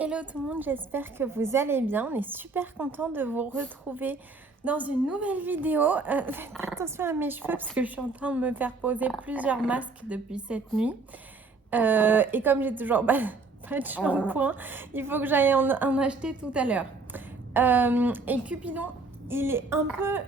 Hello tout le monde, j'espère que vous allez bien. On est super content de vous retrouver dans une nouvelle vidéo. Faites attention à mes cheveux parce que je suis en train de me faire poser plusieurs masques depuis cette nuit. Et comme j'ai toujours pas de shampoing, il faut que j'aille en acheter tout à l'heure. Et Cupidon, il est un peu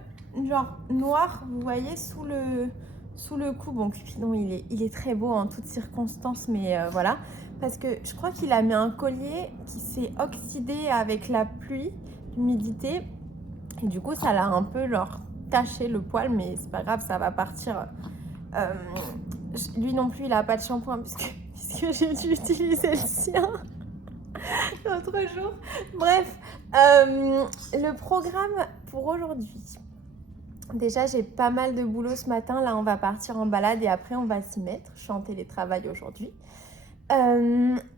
genre noir, vous voyez, sous le cou. Bon, Cupidon, il est très beau en toutes circonstances, mais voilà. Parce que je crois qu'il a mis un collier qui s'est oxydé avec la pluie, l'humidité. Et du coup, ça l'a un peu genre taché le poil, mais c'est pas grave, ça va partir. Lui non plus, il a pas de shampoing puisque j'ai dû utiliser le sien l'autre jour. Bref, le programme pour aujourd'hui. Déjà, j'ai pas mal de boulot ce matin. Là, on va partir en balade et après, on va s'y mettre. Je suis en télétravail aujourd'hui.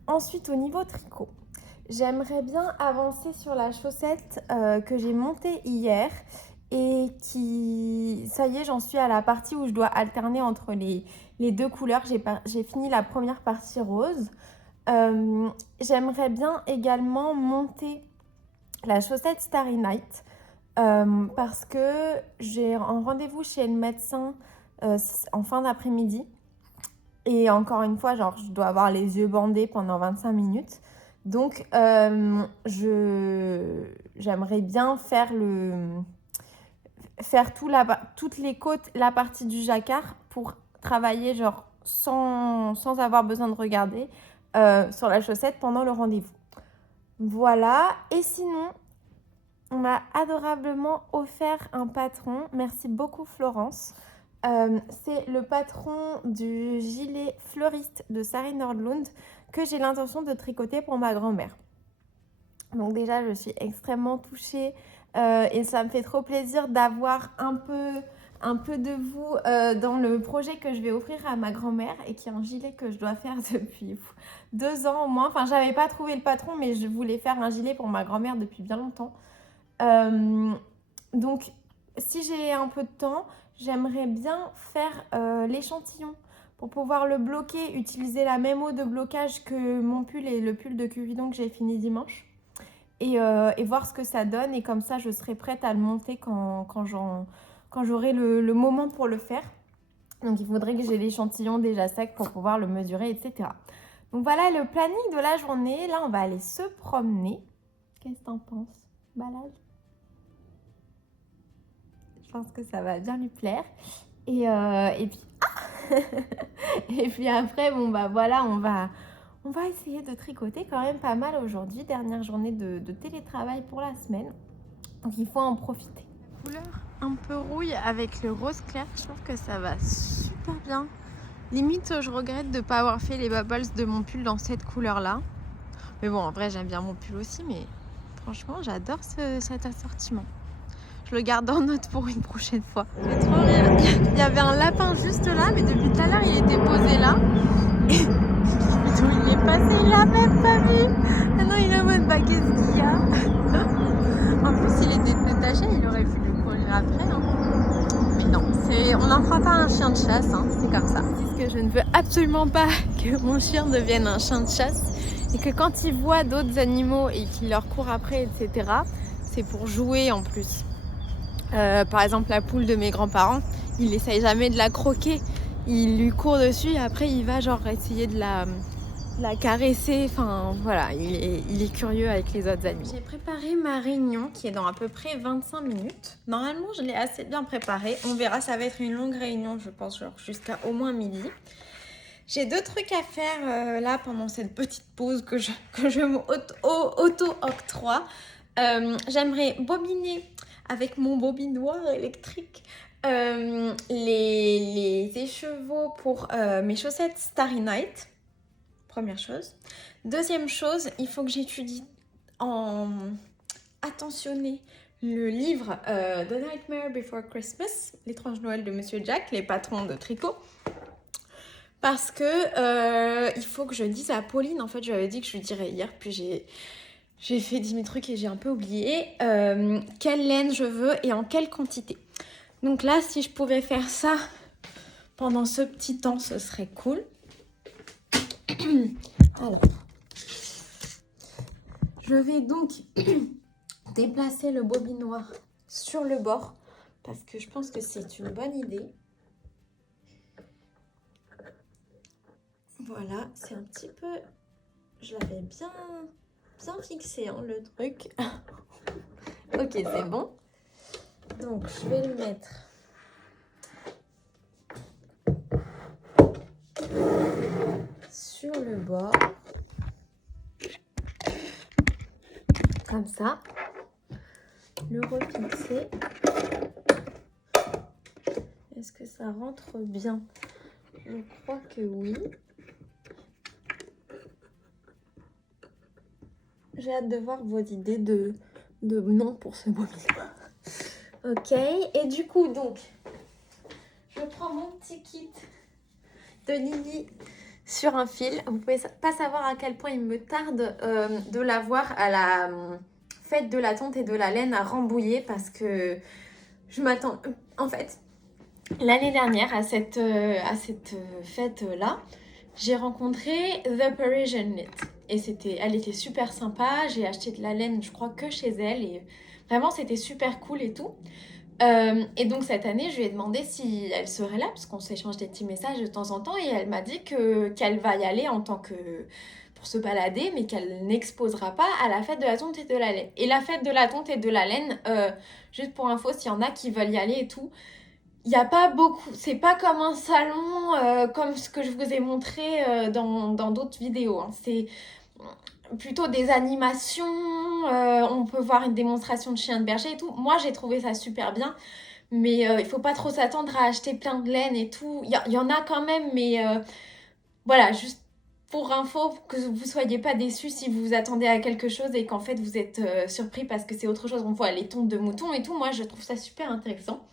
Ensuite, au niveau tricot, j'aimerais bien avancer sur la chaussette que j'ai montée hier et qui, ça y est, j'en suis à la partie où je dois alterner entre les deux couleurs. J'ai fini la première partie rose. J'aimerais bien également monter la chaussette Starry Night parce que j'ai un rendez-vous chez le médecin en fin d'après-midi. Et encore une fois, genre, je dois avoir les yeux bandés pendant 25 minutes. Donc, j'aimerais bien faire toutes les côtes, la partie du jacquard pour travailler genre sans avoir besoin de regarder sur la chaussette pendant le rendez-vous. Voilà. Et sinon, on m'a adorablement offert un patron. Merci beaucoup Florence. C'est le patron du gilet fleuriste de Sarah Nordlund que j'ai l'intention de tricoter pour ma grand-mère. Donc déjà, je suis extrêmement touchée et ça me fait trop plaisir d'avoir un peu de vous dans le projet que je vais offrir à ma grand-mère et qui est un gilet que je dois faire depuis 2 ans au moins. Enfin, j'avais pas trouvé le patron, mais je voulais faire un gilet pour ma grand-mère depuis bien longtemps. Donc, si j'ai un peu de temps, j'aimerais bien faire l'échantillon pour pouvoir le bloquer, utiliser la même eau de blocage que mon pull et le pull de Cupidon que j'ai fini dimanche et voir ce que ça donne. Et comme ça, je serai prête à le monter quand j'aurai le moment pour le faire. Donc, il faudrait que j'ai l'échantillon déjà sec pour pouvoir le mesurer, etc. Donc, voilà le planning de la journée. Là, on va aller se promener. Qu'est-ce que t'en penses? Balade? Je pense que ça va bien lui plaire. Et puis, et puis après, bon bah voilà, on va essayer de tricoter quand même pas mal aujourd'hui. Dernière journée de télétravail pour la semaine. Donc il faut en profiter. La couleur un peu rouille avec le rose clair, je trouve que ça va super bien. Limite, je regrette de ne pas avoir fait les bubbles de mon pull dans cette couleur-là. Mais bon, en vrai, j'aime bien mon pull aussi, mais franchement, j'adore cet assortiment. Je le garde en note pour une prochaine fois. C'est trop rire. Il y avait un lapin juste là, mais depuis tout à l'heure, il était posé là. Et il est passé, il l'a même pas vu. Maintenant, il est en mode, bah, qu'est-ce qu'il y a? En plus, il était détaché, il aurait pu le courir après. Hein. Mais non, on n'en fera pas un chien de chasse, hein, c'est comme ça. C'est ce que je ne veux absolument pas que mon chien devienne un chien de chasse. Et que quand il voit d'autres animaux et qu'il leur court après, etc., c'est pour jouer en plus. Par exemple, la poule de mes grands-parents, il essaye jamais de la croquer. Il lui court dessus et après il va genre essayer de la caresser. Enfin voilà, il est curieux avec les autres animaux. J'ai préparé ma réunion qui est dans à peu près 25 minutes. Normalement, je l'ai assez bien préparée. On verra, ça va être une longue réunion, je pense, genre jusqu'à au moins midi. J'ai 2 trucs à faire là pendant cette petite pause que je m'auto-octroie. J'aimerais bobiner avec mon bobinoir électrique les écheveaux pour mes chaussettes Starry Night. Première chose. Deuxième chose, il faut que j'étudie attentionner le livre The Nightmare Before Christmas, l'étrange Noël de Monsieur Jack, les patrons de tricot. Parce que il faut que je dise à Pauline, en fait je lui avais dit que je lui dirais hier, puis j'ai fait 10 000 trucs et j'ai un peu oublié quelle laine je veux et en quelle quantité. Donc là, si je pouvais faire ça pendant ce petit temps, ce serait cool. Alors, Je vais donc déplacer le bobinoir sur le bord parce que je pense que c'est une bonne idée. Voilà, c'est un petit peu... Je l'avais bien fixé, hein, le truc. Ok, c'est bon. Donc, je vais le mettre sur le bord. Comme ça. Le refixer. Est-ce que ça rentre bien? Je crois que oui. J'ai hâte de voir vos idées de nom pour ce bobinoir. Ok, et du coup, donc, je prends mon petit kit de Lily sur un fil. Vous pouvez pas savoir à quel point il me tarde de l'avoir à la fête de la tonte et de la laine à Rambouillet parce que je m'attends... En fait, l'année dernière, à cette fête-là, j'ai rencontré The Parisian Knit. Et elle était super sympa. J'ai acheté de la laine, je crois, que chez elle. Et vraiment, c'était super cool et tout. Et donc, cette année, je lui ai demandé si elle serait là, parce qu'on s'échange des petits messages de temps en temps. Et elle m'a dit qu'elle va y aller en tant que... pour se balader, mais qu'elle n'exposera pas à la fête de la tonte et de la laine. Et la fête de la tonte et de la laine, juste pour info, s'il y en a qui veulent y aller et tout, il n'y a pas beaucoup, c'est pas comme un salon comme ce que je vous ai montré dans d'autres vidéos. Hein. C'est plutôt des animations, on peut voir une démonstration de chiens de berger et tout. Moi, j'ai trouvé ça super bien, mais il faut pas trop s'attendre à acheter plein de laine et tout. Il y en a quand même, mais voilà, juste pour info, que vous soyez pas déçus si vous vous attendez à quelque chose et qu'en fait vous êtes surpris parce que c'est autre chose. On voit les tontes de moutons et tout. Moi, je trouve ça super intéressant.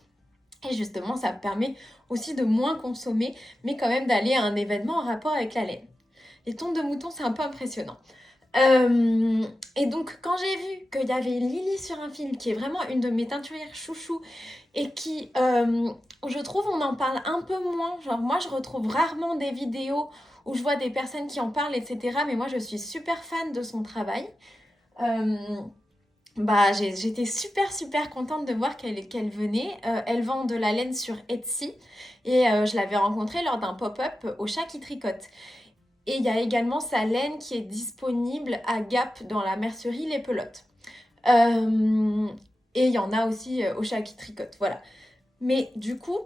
Et justement, ça permet aussi de moins consommer, mais quand même d'aller à un événement en rapport avec la laine. Les tontes de mouton, c'est un peu impressionnant. Et donc, quand j'ai vu qu'il y avait Lily sur un fil, qui est vraiment une de mes teinturières chouchou, et qui, je trouve, on en parle un peu moins. Genre, moi, je retrouve rarement des vidéos où je vois des personnes qui en parlent, etc. Mais moi, je suis super fan de son travail. J'étais super contente de voir qu'elle venait. Elle vend de la laine sur Etsy et je l'avais rencontrée lors d'un pop-up au Chat qui tricote. Et il y a également sa laine qui est disponible à Gap dans la mercerie Les Pelotes. Et il y en a aussi au Chat qui tricote, voilà. Mais du coup,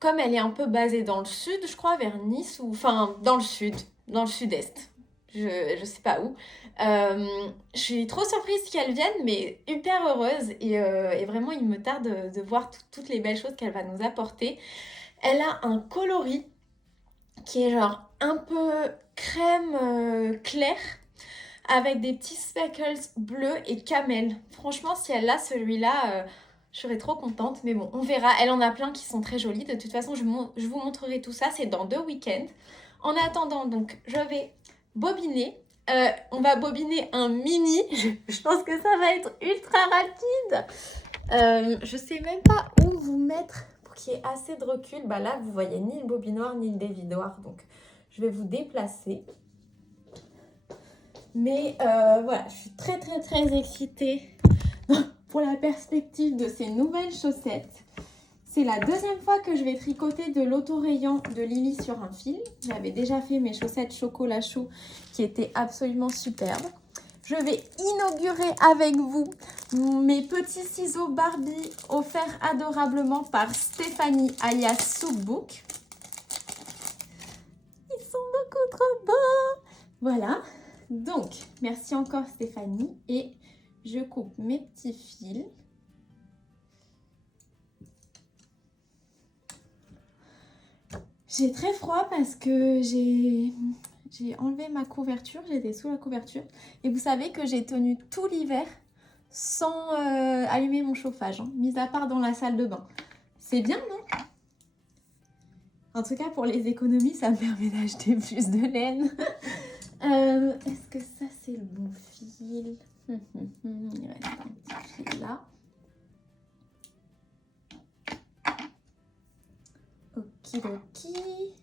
comme elle est un peu basée dans le sud, je crois, vers Nice, ou enfin dans le sud-est, je sais pas où. Je suis trop surprise qu'elle vienne, mais hyper heureuse. Et vraiment, il me tarde de voir toutes les belles choses qu'elle va nous apporter. Elle a un coloris qui est genre un peu crème clair, avec des petits speckles bleus et camel. Franchement, si elle a celui-là, je serais trop contente. Mais bon, on verra. Elle en a plein qui sont très jolis. De toute façon, je vous montrerai tout ça. C'est dans 2 week-ends. En attendant, donc, je vais bobiner. On va bobiner un mini. Je pense que ça va être ultra rapide. Je sais même pas où vous mettre pour qu'il y ait assez de recul. Bah là, vous voyez ni le bobinoir ni le dévidoir. Donc, je vais vous déplacer. Mais voilà, je suis très excitée pour la perspective de ces nouvelles chaussettes. C'est la deuxième fois que je vais tricoter de l'autorayant de Lily sur un fil. J'avais déjà fait mes chaussettes chocolat chaud qui étaient absolument superbes. Je vais inaugurer avec vous mes petits ciseaux Barbie offerts adorablement par Stéphanie alias Soupbook. Ils sont beaucoup trop beaux. Voilà. Donc, merci encore Stéphanie. Et je coupe mes petits fils. J'ai très froid parce que j'ai enlevé ma couverture. J'étais sous la couverture. Et vous savez que j'ai tenu tout l'hiver sans allumer mon chauffage, hein, mis à part dans la salle de bain. C'est bien, non? En tout cas, pour les économies, ça me permet d'acheter plus de laine. Est-ce que ça, c'est le bon fil? Il reste un petit fil là. Okidoki.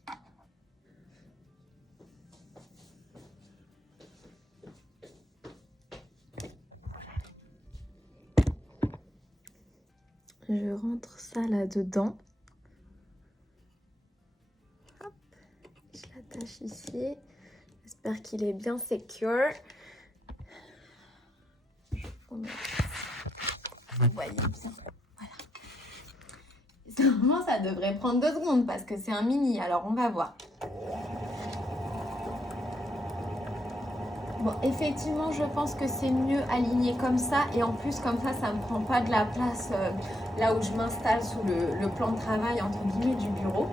je rentre ça là-dedans. Hop, je l'attache ici. J'espère qu'il est bien secure. Vous voyez bien. Voilà. Normalement, ça devrait prendre 2 secondes parce que c'est un mini. Alors, on va voir. Bon, effectivement, je pense que c'est mieux aligné comme ça. Et en plus, comme ça me prend pas de la place là où je m'installe sous le plan de travail, entre guillemets, du bureau.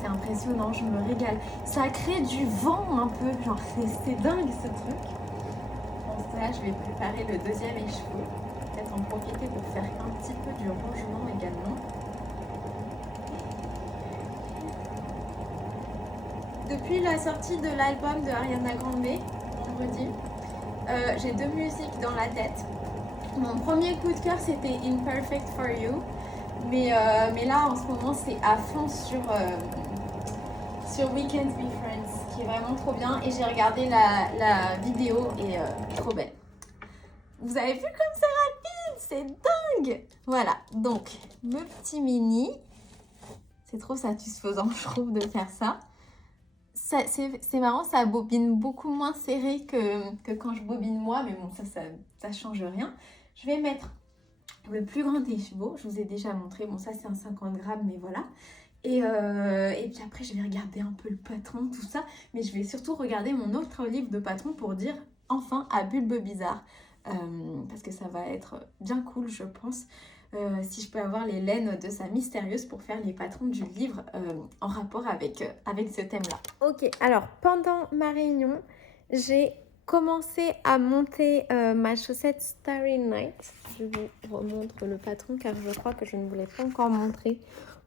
C'est impressionnant, je me régale. Ça crée du vent un peu, genre c'est dingue ce truc. Bon, ça, je vais préparer le deuxième écheveau. Peut-être en profiter pour faire un petit peu du rangement également. Depuis la sortie de l'album de Ariana Grande, vendredi, j'ai 2 musiques dans la tête. Mon premier coup de cœur, c'était Imperfect for You. Mais là, en ce moment, c'est à fond sur We Can't Be Friends, qui est vraiment trop bien. Et j'ai regardé la vidéo et trop belle. Vous avez vu comme c'est rapide, c'est dingue. Voilà, donc, le petit mini. C'est trop satisfaisant, je trouve, de faire ça. C'est marrant, ça bobine beaucoup moins serré que quand je bobine moi, mais bon, ça change rien. Je vais mettre le plus grand écheveau, je vous ai déjà montré, bon ça c'est un 50 grammes, mais voilà. Et puis après je vais regarder un peu le patron, tout ça, mais je vais surtout regarder mon autre livre de patron pour dire enfin à Bulbe Bizarre, parce que ça va être bien cool je pense. Si je peux avoir les laines de sa mystérieuse pour faire les patrons du livre en rapport avec ce thème-là. Ok, alors pendant ma réunion, j'ai commencé à monter ma chaussette Starry Night. Je vous remontre le patron car je crois que je ne vous l'ai pas encore montré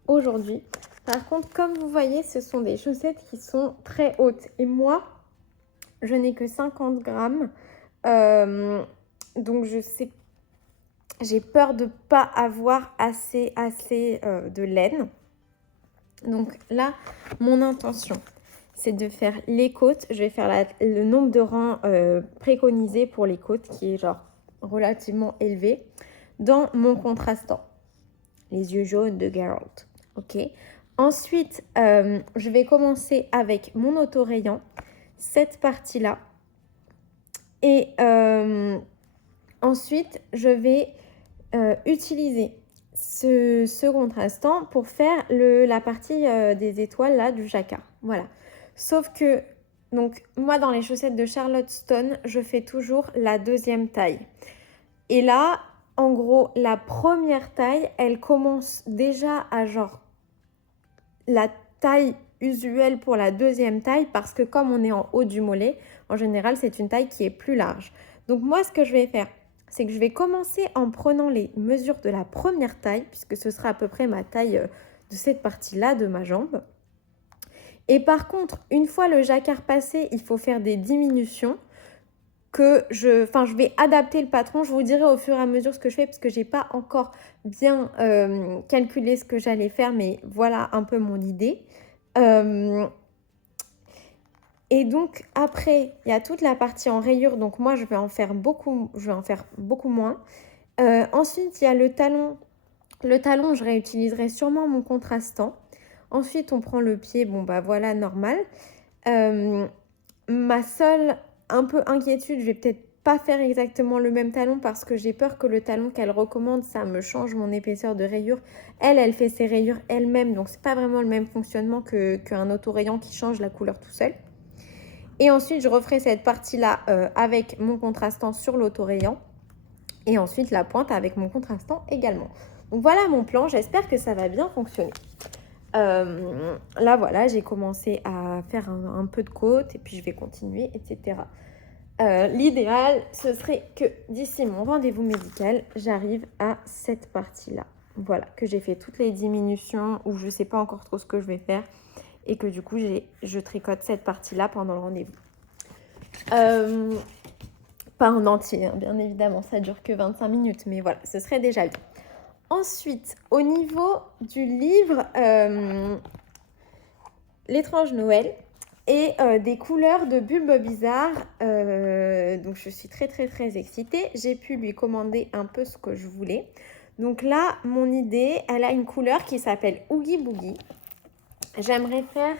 aujourd'hui. Par contre, comme vous voyez, ce sont des chaussettes qui sont très hautes. Et moi, je n'ai que 50 grammes. Donc je sais pas. J'ai peur de ne pas avoir assez de laine. Donc là, mon intention, c'est de faire les côtes. Je vais faire le nombre de rangs préconisé pour les côtes, qui est genre relativement élevé, dans mon contrastant. Les yeux jaunes de Geralt. Ok. Ensuite, je vais commencer avec mon autorayant, cette partie-là. Et ensuite, je vais utiliser ce contrastant pour faire la partie des étoiles là du jacquard. Voilà. Sauf que, donc, moi dans les chaussettes de Charlotte Stone, je fais toujours la 2e taille. Et là, en gros, la première taille, elle commence déjà à genre la taille usuelle pour la 2e taille parce que comme on est en haut du mollet, en général, c'est une taille qui est plus large. Donc moi, ce que je vais faire, c'est que je vais commencer en prenant les mesures de la première taille, puisque ce sera à peu près ma taille de cette partie-là de ma jambe. Et par contre, une fois le jacquard passé, il faut faire des diminutions je vais adapter le patron. Je vous dirai au fur et à mesure ce que je fais, parce que je n'ai pas encore bien calculé ce que j'allais faire, mais voilà un peu mon idée. Et donc après, il y a toute la partie en rayure, donc moi je vais en faire beaucoup moins. Ensuite, il y a le talon. Le talon, je réutiliserai sûrement mon contrastant. Ensuite, on prend le pied, bon bah voilà, normal. Ma seule un peu inquiétude, je vais peut-être pas faire exactement le même talon parce que j'ai peur que le talon qu'elle recommande, ça me change mon épaisseur de rayure. Elle fait ses rayures elle-même, donc c'est pas vraiment le même fonctionnement qu'un autorayant qui change la couleur tout seul. Et ensuite, je referai cette partie-là avec mon contrastant sur l'autorayant. Et ensuite, la pointe avec mon contrastant également. Donc voilà mon plan, j'espère que ça va bien fonctionner. Là, voilà, j'ai commencé à faire un peu de côte et puis je vais continuer, etc. L'idéal, ce serait que d'ici mon rendez-vous médical, j'arrive à cette partie-là. Voilà, que j'ai fait toutes les diminutions ou je ne sais pas encore trop ce que je vais faire. Et que du coup, je tricote cette partie-là pendant le rendez-vous. Pas en entier, hein, bien évidemment, ça dure que 25 minutes, mais voilà, ce serait déjà bien. Ensuite, au niveau du livre L'étrange Noël et des couleurs de Bulbe Bizarre, donc je suis très très très excitée. J'ai pu lui commander un peu ce que je voulais. Donc là, mon idée, elle a une couleur qui s'appelle Oogie Boogie. J'aimerais faire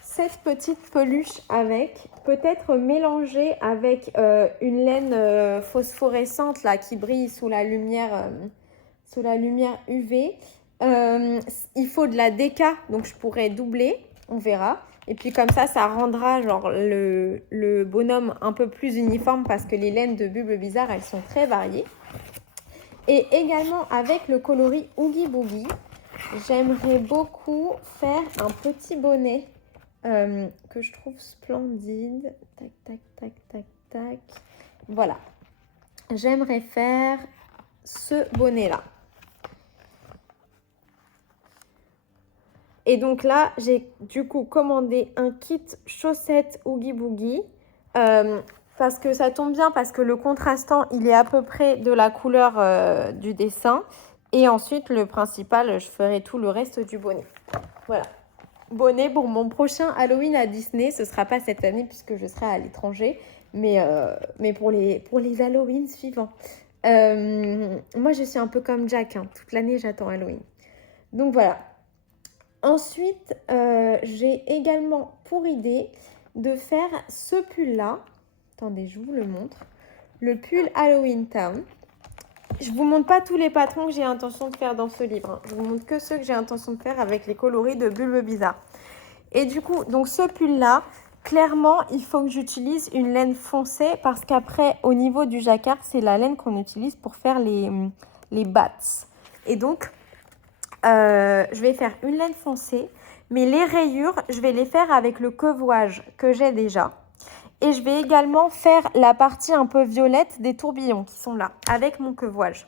cette petite peluche avec, peut-être mélanger avec une laine phosphorescente là, qui brille sous la lumière UV. Il faut de la déca, donc je pourrais doubler, on verra. Et puis comme ça rendra genre le bonhomme un peu plus uniforme parce que les laines de Bulbe Bizarre, elles sont très variées. Et également avec le coloris Oogie Boogie, j'aimerais beaucoup faire un petit bonnet que je trouve splendide. Tac, tac, tac, tac, tac. Voilà. J'aimerais faire ce bonnet-là. Et donc là, j'ai du coup commandé un kit chaussettes Oogie Boogie. Parce que ça tombe bien, parce que le contrastant, il est à peu près de la couleur du dessin. Et ensuite, le principal, je ferai tout le reste du bonnet. Voilà. Bonnet pour mon prochain Halloween à Disney. Ce ne sera pas cette année puisque je serai à l'étranger. Mais pour les Halloween suivants. Moi, je suis un peu comme Jack. Hein. Toute l'année, j'attends Halloween. Donc voilà. Ensuite, j'ai également pour idée de faire ce pull-là. Attendez, je vous le montre. Le pull Halloween Town. Je ne vous montre pas tous les patrons que j'ai intention de faire dans ce livre. Hein. Je vous montre que ceux que j'ai intention de faire avec les coloris de Bulbe Bizarre. Et du coup, donc ce pull-là, clairement, il faut que j'utilise une laine foncée parce qu'après, au niveau du jacquard, c'est la laine qu'on utilise pour faire les bats. Et donc, je vais faire une laine foncée, mais les rayures, je vais les faire avec le quevouage que j'ai déjà. Et je vais également faire la partie un peu violette des tourbillons qui sont là, avec mon quevouage.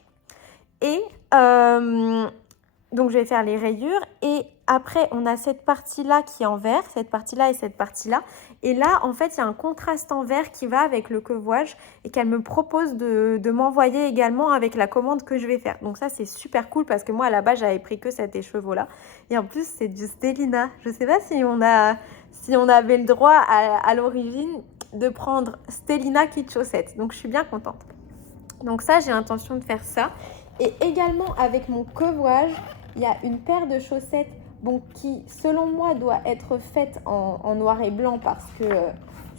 Et donc, je vais faire les rayures. Et après, on a cette partie-là qui est en vert, cette partie-là et cette partie-là. Et là, en fait, il y a un contraste en vert qui va avec le quevouage et qu'elle me propose de m'envoyer également avec la commande que je vais faire. Donc ça, c'est super cool parce que moi, à la base, j'avais pris que cet écheveau-là. Et en plus, c'est du Stellina. Je ne sais pas si on avait le droit à l'origine de prendre Stellina Kit Chaussettes. Donc, je suis bien contente. Donc ça, j'ai l'intention de faire ça. Et également, avec mon quevouage, il y a une paire de chaussettes qui, selon moi, doit être faite en noir et blanc parce que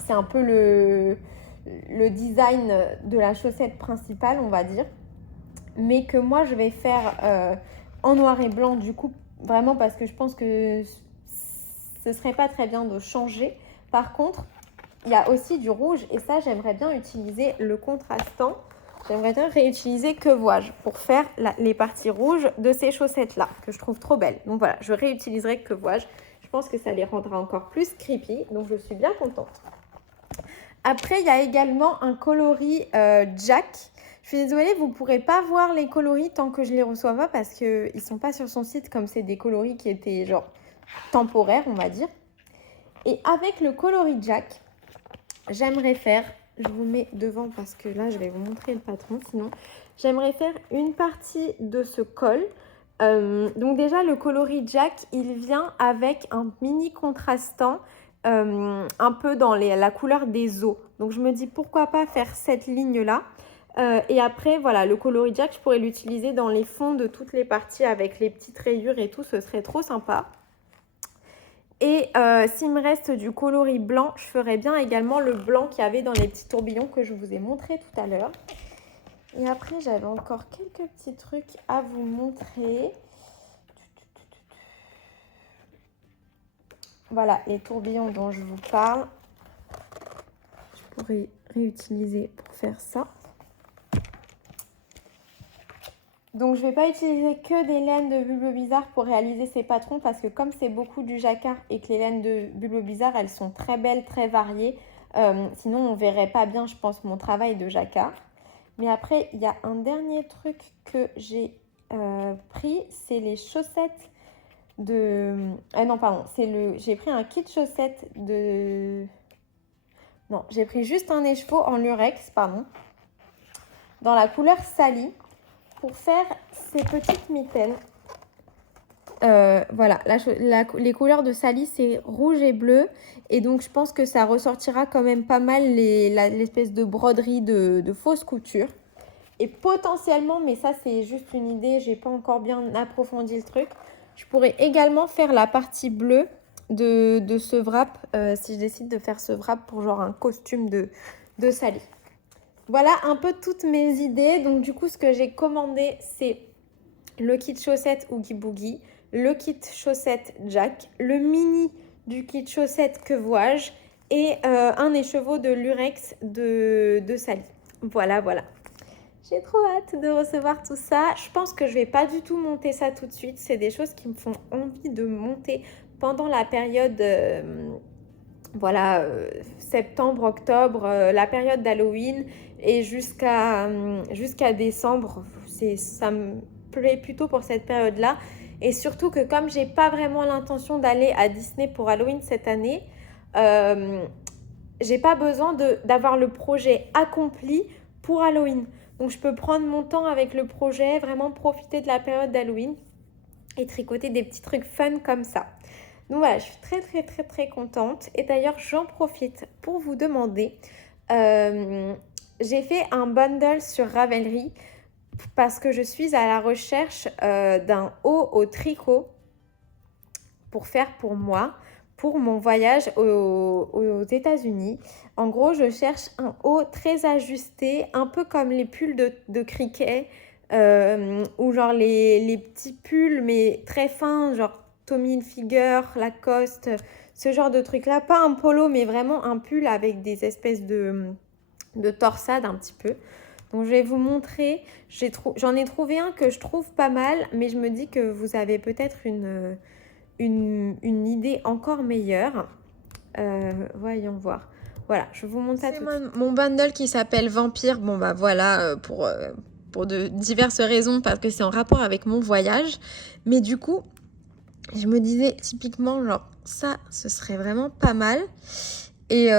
c'est un peu le design de la chaussette principale, on va dire. Mais que moi, je vais faire en noir et blanc, du coup, vraiment parce que je pense que ce serait pas très bien de changer. Par contre, il y a aussi du rouge et ça, j'aimerais bien utiliser le contrastant. J'aimerais bien réutiliser quevouage pour faire les parties rouges de ces chaussettes-là, que je trouve trop belles. Donc voilà, je réutiliserai quevouage. Je pense que ça les rendra encore plus creepy, donc je suis bien contente. Après, il y a également un coloris Jack. Je suis désolée, vous ne pourrez pas voir les coloris tant que je ne les reçois pas parce qu'ils ne sont pas sur son site comme c'est des coloris qui étaient genre temporaires, on va dire. Et avec le coloris Jack, j'aimerais faire... Je vous mets devant parce que là, je vais vous montrer le patron. Sinon, j'aimerais faire une partie de ce col. Donc déjà, le coloris Jack, il vient avec un mini contrastant un peu dans la couleur des os. Donc, je me dis pourquoi pas faire cette ligne-là. Et après, voilà, le coloris Jack, je pourrais l'utiliser dans les fonds de toutes les parties avec les petites rayures et tout. Ce serait trop sympa. Et s'il me reste du coloris blanc, je ferais bien également le blanc qu'il y avait dans les petits tourbillons que je vous ai montré tout à l'heure. Et après, j'avais encore quelques petits trucs à vous montrer. Voilà, les tourbillons dont je vous parle. Je pourrais réutiliser pour faire ça. Donc, je ne vais pas utiliser que des laines de Bulbe Bizarre pour réaliser ces patrons parce que comme c'est beaucoup du jacquard et que les laines de Bulbe Bizarre, elles sont très belles, très variées. Sinon, on ne verrait pas bien, je pense, mon travail de jacquard. Mais après, il y a un dernier truc que j'ai pris, c'est les chaussettes de... Ah non, pardon, j'ai pris un kit chaussettes de... Non, j'ai pris juste un écheveau en lurex, pardon, dans la couleur Sally. Pour faire ces petites mitaines, voilà, les couleurs de Sally, c'est rouge et bleu. Et donc, je pense que ça ressortira quand même pas mal l'espèce de broderie de fausse couture. Et potentiellement, mais ça c'est juste une idée, j'ai pas encore bien approfondi le truc, je pourrais également faire la partie bleue de ce wrap, si je décide de faire ce wrap pour genre un costume de Sally. Voilà un peu toutes mes idées. Donc du coup, ce que j'ai commandé, c'est le kit chaussettes Oogie Boogie, le kit chaussettes Jack, le mini du kit chaussettes Que Vois-je et un écheveau de Lurex de Sally. Voilà, voilà. J'ai trop hâte de recevoir tout ça. Je pense que je vais pas du tout monter ça tout de suite. C'est des choses qui me font envie de monter pendant la période, septembre, octobre, la période d'Halloween et jusqu'à décembre. Ça me plaît plutôt pour cette période-là. Et surtout que comme j'ai pas vraiment l'intention d'aller à Disney pour Halloween cette année, j'ai pas besoin d'avoir le projet accompli pour Halloween. Donc je peux prendre mon temps avec le projet, vraiment profiter de la période d'Halloween et tricoter des petits trucs fun comme ça. Donc voilà, je suis très très très très contente. Et d'ailleurs, j'en profite pour vous demander, j'ai fait un bundle sur Ravelry parce que je suis à la recherche d'un haut au tricot pour faire pour moi, pour mon voyage aux États-Unis. En gros, je cherche un haut très ajusté, un peu comme les pulls de cricket, ou genre les petits pulls, mais très fins, genre Tommy Hilfiger, Lacoste, ce genre de truc-là. Pas un polo, mais vraiment un pull avec des espèces de torsade un petit peu. Donc je vais vous montrer, j'en ai trouvé un que je trouve pas mal, mais je me dis que vous avez peut-être une idée encore meilleure. Voyons voir. Voilà, je vous montre ça tout de suite. Mon bundle qui s'appelle Vampire, bon bah voilà, pour de diverses raisons, parce que c'est en rapport avec mon voyage. Mais du coup, je me disais typiquement, genre, ça, ce serait vraiment pas mal. Et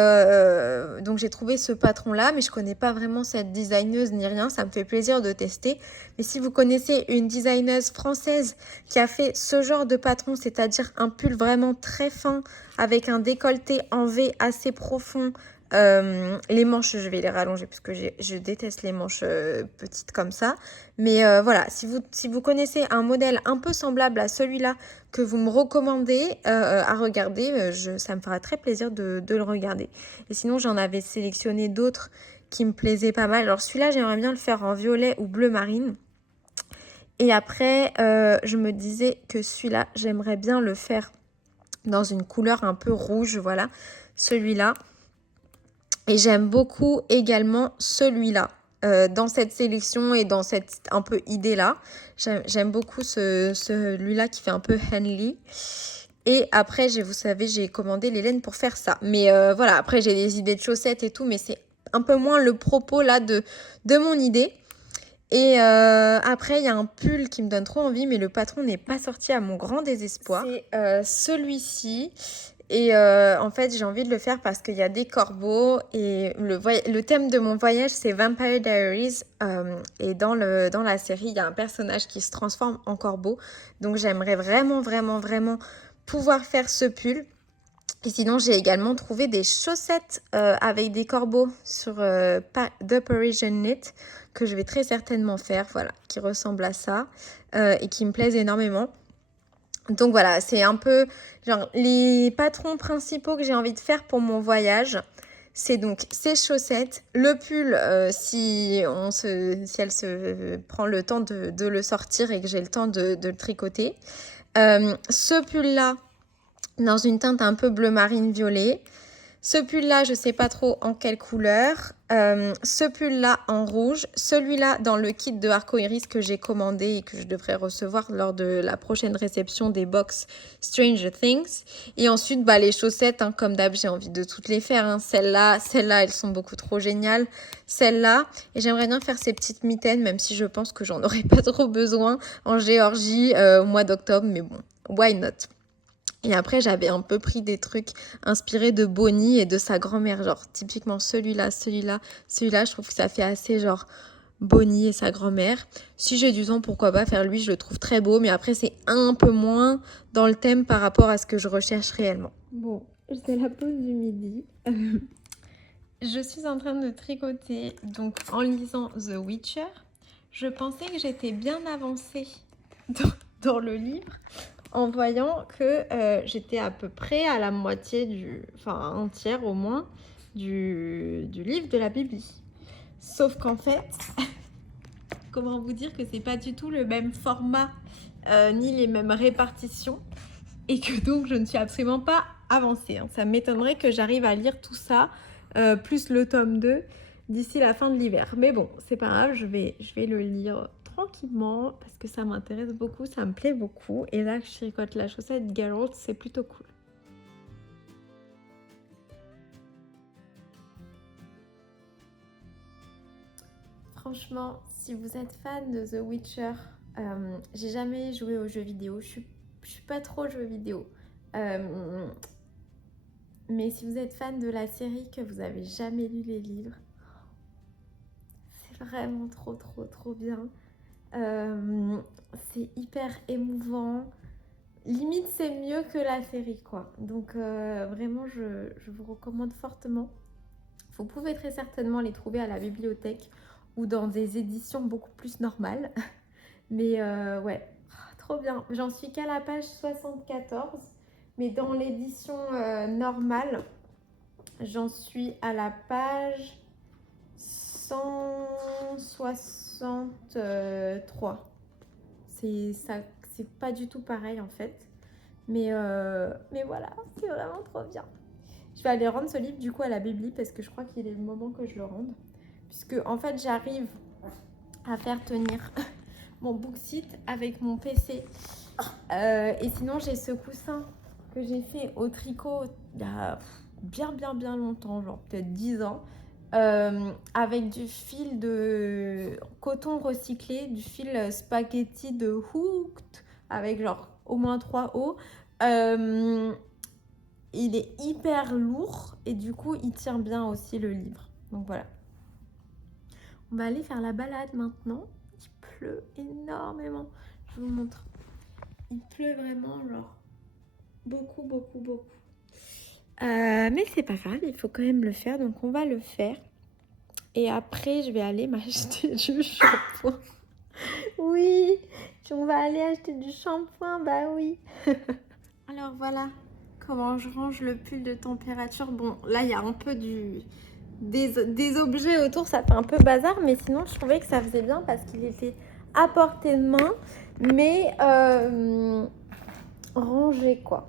donc j'ai trouvé ce patron-là, mais je connais pas vraiment cette designeuse ni rien. Ça me fait plaisir de tester. Mais si vous connaissez une designeuse française qui a fait ce genre de patron, c'est-à-dire un pull vraiment très fin avec un décolleté en V assez profond, les manches, je vais les rallonger parce que je déteste les manches petites comme ça. Mais voilà, si vous connaissez un modèle un peu semblable à celui-là que vous me recommandez à regarder, ça me fera très plaisir de le regarder. Et sinon, j'en avais sélectionné d'autres qui me plaisaient pas mal. Alors celui-là, j'aimerais bien le faire en violet ou bleu marine. Et après, je me disais que celui-là, j'aimerais bien le faire dans une couleur un peu rouge, voilà, celui-là. Et j'aime beaucoup également celui-là. Dans cette sélection et dans cette un peu idée-là. J'aime beaucoup celui-là qui fait un peu Henley. Et après, vous savez, j'ai commandé les laines pour faire ça. Mais voilà, après, j'ai des idées de chaussettes et tout, mais c'est un peu moins le propos là de mon idée. Et après, il y a un pull qui me donne trop envie, mais le patron n'est pas sorti à mon grand désespoir. C'est celui-ci. Et en fait, j'ai envie de le faire parce qu'il y a des corbeaux. Et le thème de mon voyage, c'est Vampire Diaries. Et dans la série, il y a un personnage qui se transforme en corbeau. Donc, j'aimerais vraiment, vraiment, vraiment pouvoir faire ce pull. Et sinon, j'ai également trouvé des chaussettes avec des corbeaux sur The Parisian Knit que je vais très certainement faire, voilà, qui ressemblent à ça et qui me plaisent énormément. Donc voilà, c'est un peu genre les patrons principaux que j'ai envie de faire pour mon voyage. C'est donc ces chaussettes, le pull si elle se prend le temps de le sortir et que j'ai le temps de le tricoter. Ce pull-là, dans une teinte un peu bleu marine violet. Ce pull-là, je ne sais pas trop en quelle couleur. Ce pull-là en rouge. Celui-là dans le kit de Arcoiris que j'ai commandé et que je devrais recevoir lors de la prochaine réception des box Stranger Things. Et ensuite, les chaussettes, hein, comme d'hab, j'ai envie de toutes les faire. Hein. Celles-là, elles sont beaucoup trop géniales. Celles-là. Et j'aimerais bien faire ces petites mitaines, même si je pense que j'en aurais pas trop besoin en Géorgie au mois d'octobre. Mais bon, why not? Et après, j'avais un peu pris des trucs inspirés de Bonnie et de sa grand-mère. Genre, typiquement celui-là. Je trouve que ça fait assez genre Bonnie et sa grand-mère. Si j'ai du temps, pourquoi pas faire lui, je le trouve très beau. Mais après, c'est un peu moins dans le thème par rapport à ce que je recherche réellement. Bon, c'est la pause du midi. Je suis en train de tricoter, donc en lisant The Witcher. Je pensais que j'étais bien avancée dans le livre en voyant que j'étais à peu près à la moitié enfin un tiers au moins, du livre de la Bible. Sauf qu'en fait, comment vous dire que c'est pas du tout le même format ni les mêmes répartitions et que donc je ne suis absolument pas avancée. Ça m'étonnerait que j'arrive à lire tout ça, plus le tome 2 d'ici la fin de l'hiver. Mais bon, c'est pas grave, je vais le lire tranquillement parce que ça m'intéresse beaucoup, ça me plaît beaucoup. Et là, je tricote la chaussette Geralt, c'est plutôt cool. Franchement, si vous êtes fan de The Witcher, j'ai jamais joué aux jeux vidéo, je suis pas trop jeux vidéo. Mais si vous êtes fan de la série, que vous avez jamais lu les livres, c'est vraiment trop bien. C'est hyper émouvant. Limite, c'est mieux que la série, quoi. Donc, vraiment, je vous recommande fortement. Vous pouvez très certainement les trouver à la bibliothèque ou dans des éditions beaucoup plus normales. Mais ouais, trop bien. J'en suis qu'à la page 74. Mais dans l'édition normale, j'en suis à la page 163. C'est pas du tout pareil en fait. Mais voilà, c'est vraiment trop bien. Je vais aller rendre ce livre du coup à la Bibli parce que je crois qu'il est le moment que je le rende. Puisque en fait j'arrive à faire tenir mon Booksite avec mon PC. Et sinon j'ai ce coussin que j'ai fait au tricot il y a bien longtemps, genre peut-être 10 ans. Avec du fil de coton recyclé, du fil spaghetti de Hooked, avec genre au moins 3 hauts. Il est hyper lourd et du coup il tient bien aussi le livre. Donc voilà. On va aller faire la balade maintenant. Il pleut énormément. Je vous montre. Il pleut vraiment genre beaucoup. Mais c'est pas grave, il faut quand même le faire. Donc on va le faire. Et après, je vais aller m'acheter du shampoing. Oui, on va aller acheter du shampoing, bah oui. Alors voilà comment je range le pull de température. Bon, là, il y a un peu des objets autour, ça fait un peu bazar. Mais sinon, je trouvais que ça faisait bien parce qu'il était à portée de main, mais rangé, quoi.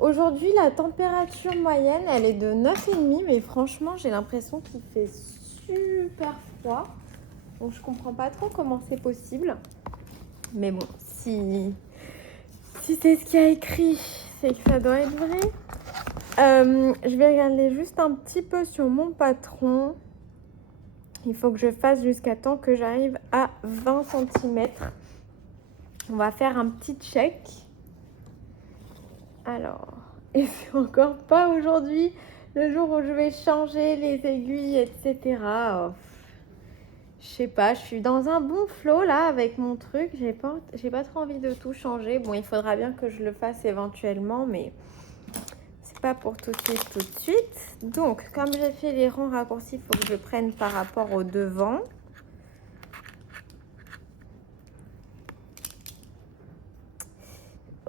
Aujourd'hui, la température moyenne, elle est de 9,5. Mais franchement, j'ai l'impression qu'il fait super froid. Donc je comprends pas trop comment c'est possible. Mais bon, si c'est ce qu'il y a écrit, c'est que ça doit être vrai. Je vais regarder juste un petit peu sur mon patron. Il faut que je fasse jusqu'à temps que j'arrive à 20 cm. On va faire un petit check. Alors, et c'est encore pas aujourd'hui, le jour où je vais changer les aiguilles, etc. Oh, je sais pas, je suis dans un bon flow là avec mon truc. J'ai pas trop envie de tout changer. Bon, il faudra bien que je le fasse éventuellement, mais c'est pas pour tout de suite. Donc, comme j'ai fait les rangs raccourcis, il faut que je prenne par rapport au devant.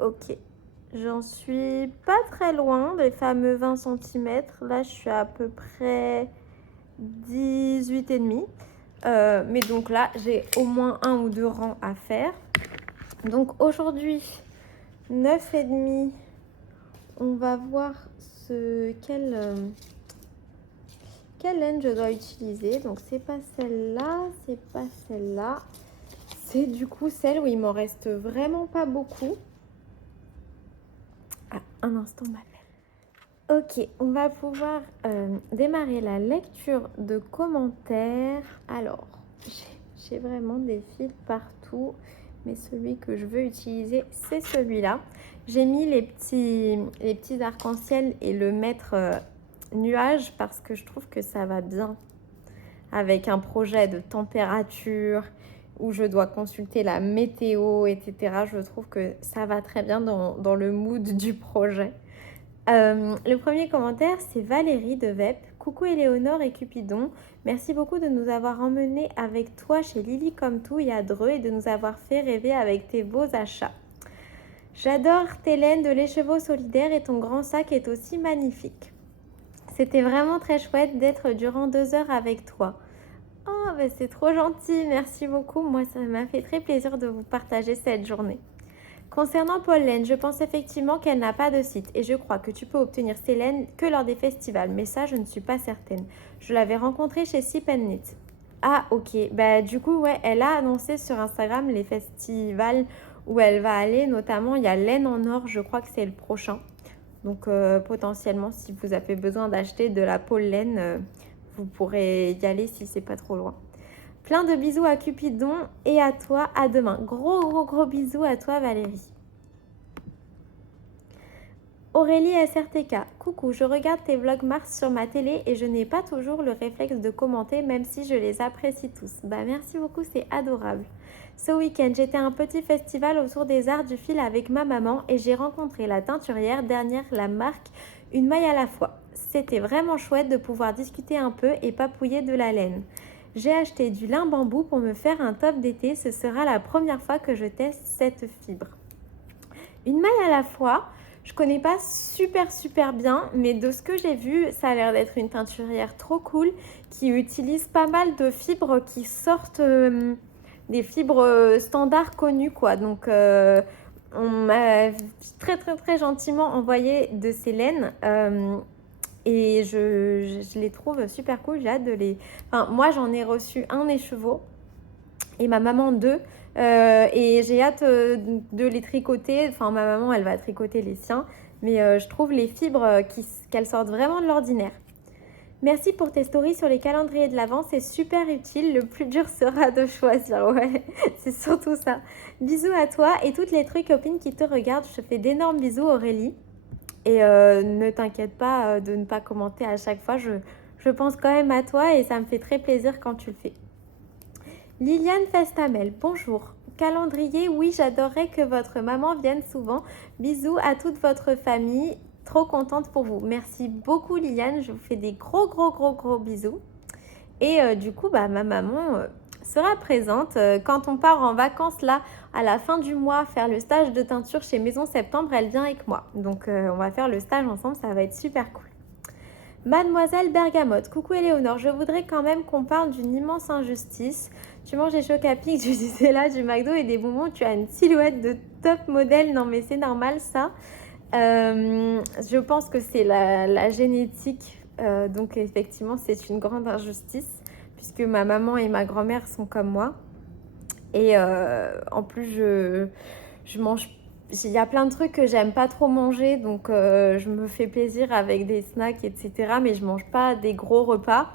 Ok. J'en suis pas très loin des fameux 20 cm. Là, je suis à peu près 18,5. Mais donc là, j'ai au moins 1 ou 2 rangs à faire. Donc aujourd'hui, 9,5. On va voir quelle laine je dois utiliser. Donc c'est pas celle-là, c'est pas celle-là. C'est du coup celle où il m'en reste vraiment pas beaucoup. Ah, un instant, ma belle. Ok, on va pouvoir démarrer la lecture de commentaires. Alors, j'ai vraiment des fils partout, mais celui que je veux utiliser, c'est celui-là. J'ai mis les petits arcs-en-ciel et le maître nuage parce que je trouve que ça va bien avec un projet de température où je dois consulter la météo, etc. Je trouve que ça va très bien dans le mood du projet. Le premier commentaire, c'est Valérie de Vep Coucou Éléonore et Cupidon, merci beaucoup de nous avoir emmenés avec toi chez Lily comme tout et à Dreux et de nous avoir fait rêver avec tes beaux achats. J'adore tes laines de l'écheveau solidaire et ton grand sac est aussi magnifique. C'était vraiment très chouette d'être durant 2 heures avec toi. Oh, bah c'est trop gentil, merci beaucoup. Moi, ça m'a fait très plaisir de vous partager cette journée. Concernant Pauline, je pense effectivement qu'elle n'a pas de site et je crois que tu peux obtenir ces laines que lors des festivals, mais ça, je ne suis pas certaine. Je l'avais rencontrée chez Sip Knit. Ah, ok. Bah, du coup, ouais, elle a annoncé sur Instagram les festivals où elle va aller. Notamment, il y a Laine en Or, je crois que c'est le prochain. Donc, potentiellement, si vous avez besoin d'acheter de la peau laine, vous pourrez y aller si c'est pas trop loin. Plein de bisous à Cupidon et à toi. À demain. Gros, gros, gros bisous à toi, Valérie. Aurélie SRTK, coucou, je regarde tes vlogs Mars sur ma télé et je n'ai pas toujours le réflexe de commenter même si je les apprécie tous. Bah merci beaucoup, c'est adorable. Ce week-end, j'étais à un petit festival autour des arts du fil avec ma maman et j'ai rencontré la teinturière dernière la marque Une maille à la fois. C'était vraiment chouette de pouvoir discuter un peu et papouiller de la laine. J'ai acheté du lin bambou pour me faire un top d'été, ce sera la première fois que je teste cette fibre. Une maille à la fois, je connais pas super bien, mais de ce que j'ai vu, ça a l'air d'être une teinturière trop cool qui utilise pas mal de fibres qui sortent des fibres standards connues quoi. Donc on m'a très gentiment envoyé de ces laines et je les trouve super cool. J'ai hâte de les. Enfin, moi j'en ai reçu un écheveau et ma maman deux. Et j'ai hâte de les tricoter. Enfin, ma maman, elle va tricoter les siens. Mais je trouve les fibres qu'elles sortent vraiment de l'ordinaire. Merci pour tes stories sur les calendriers de l'Avent. C'est super utile. Le plus dur sera de choisir. Ouais, c'est surtout ça. Bisous à toi et toutes les trucs copines qui te regardent. Je te fais d'énormes bisous, Aurélie. Et ne t'inquiète pas de ne pas commenter à chaque fois. Je pense quand même à toi et ça me fait très plaisir quand tu le fais. Liliane Festamel, bonjour. Calendrier, oui, j'adorerais que votre maman vienne souvent. Bisous à toute votre famille. Trop contente pour vous. Merci beaucoup Liliane, je vous fais des gros bisous. Et du coup, bah, ma maman sera présente quand on part en vacances là, à la fin du mois, faire le stage de teinture chez Maison Septembre. Elle vient avec moi. Donc on va faire le stage ensemble, ça va être super cool. Mademoiselle Bergamote, coucou Éléonore, je voudrais quand même qu'on parle d'une immense injustice. Tu manges des chocs à pic, du Nutella, du McDo et des bonbons, tu as une silhouette de top modèle. Non mais c'est normal ça. Je pense que c'est la génétique, donc effectivement c'est une grande injustice puisque ma maman et ma grand-mère sont comme moi. Et en plus je mange. Il y a plein de trucs que j'aime pas trop manger, donc je me fais plaisir avec des snacks, etc. Mais je mange pas des gros repas.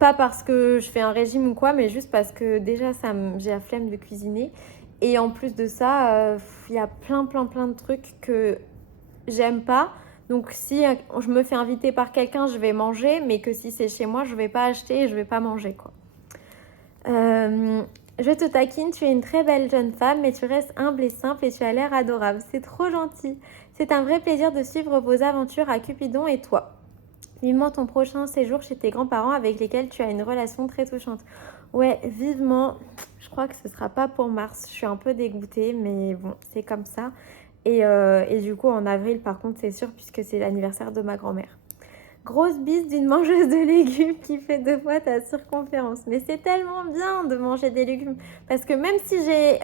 Pas parce que je fais un régime ou quoi, mais juste parce que déjà, j'ai la flemme de cuisiner. Et en plus de ça, il y a plein de trucs que j'aime pas. Donc si je me fais inviter par quelqu'un, je vais manger. Mais que si c'est chez moi, je vais pas acheter et je vais pas manger, quoi. Je te taquine, tu es une très belle jeune femme, mais tu restes humble et simple et tu as l'air adorable. C'est trop gentil. C'est un vrai plaisir de suivre vos aventures à Cupidon et toi. Vivement ton prochain séjour chez tes grands-parents avec lesquels tu as une relation très touchante. Ouais, vivement. Je crois que ce sera pas pour mars. Je suis un peu dégoûtée, mais bon, c'est comme ça. Et du coup, en avril, par contre, c'est sûr, puisque c'est l'anniversaire de ma grand-mère. Grosse bise d'une mangeuse de légumes qui fait 2 fois ta circonférence. Mais c'est tellement bien de manger des légumes. Parce que même si j'ai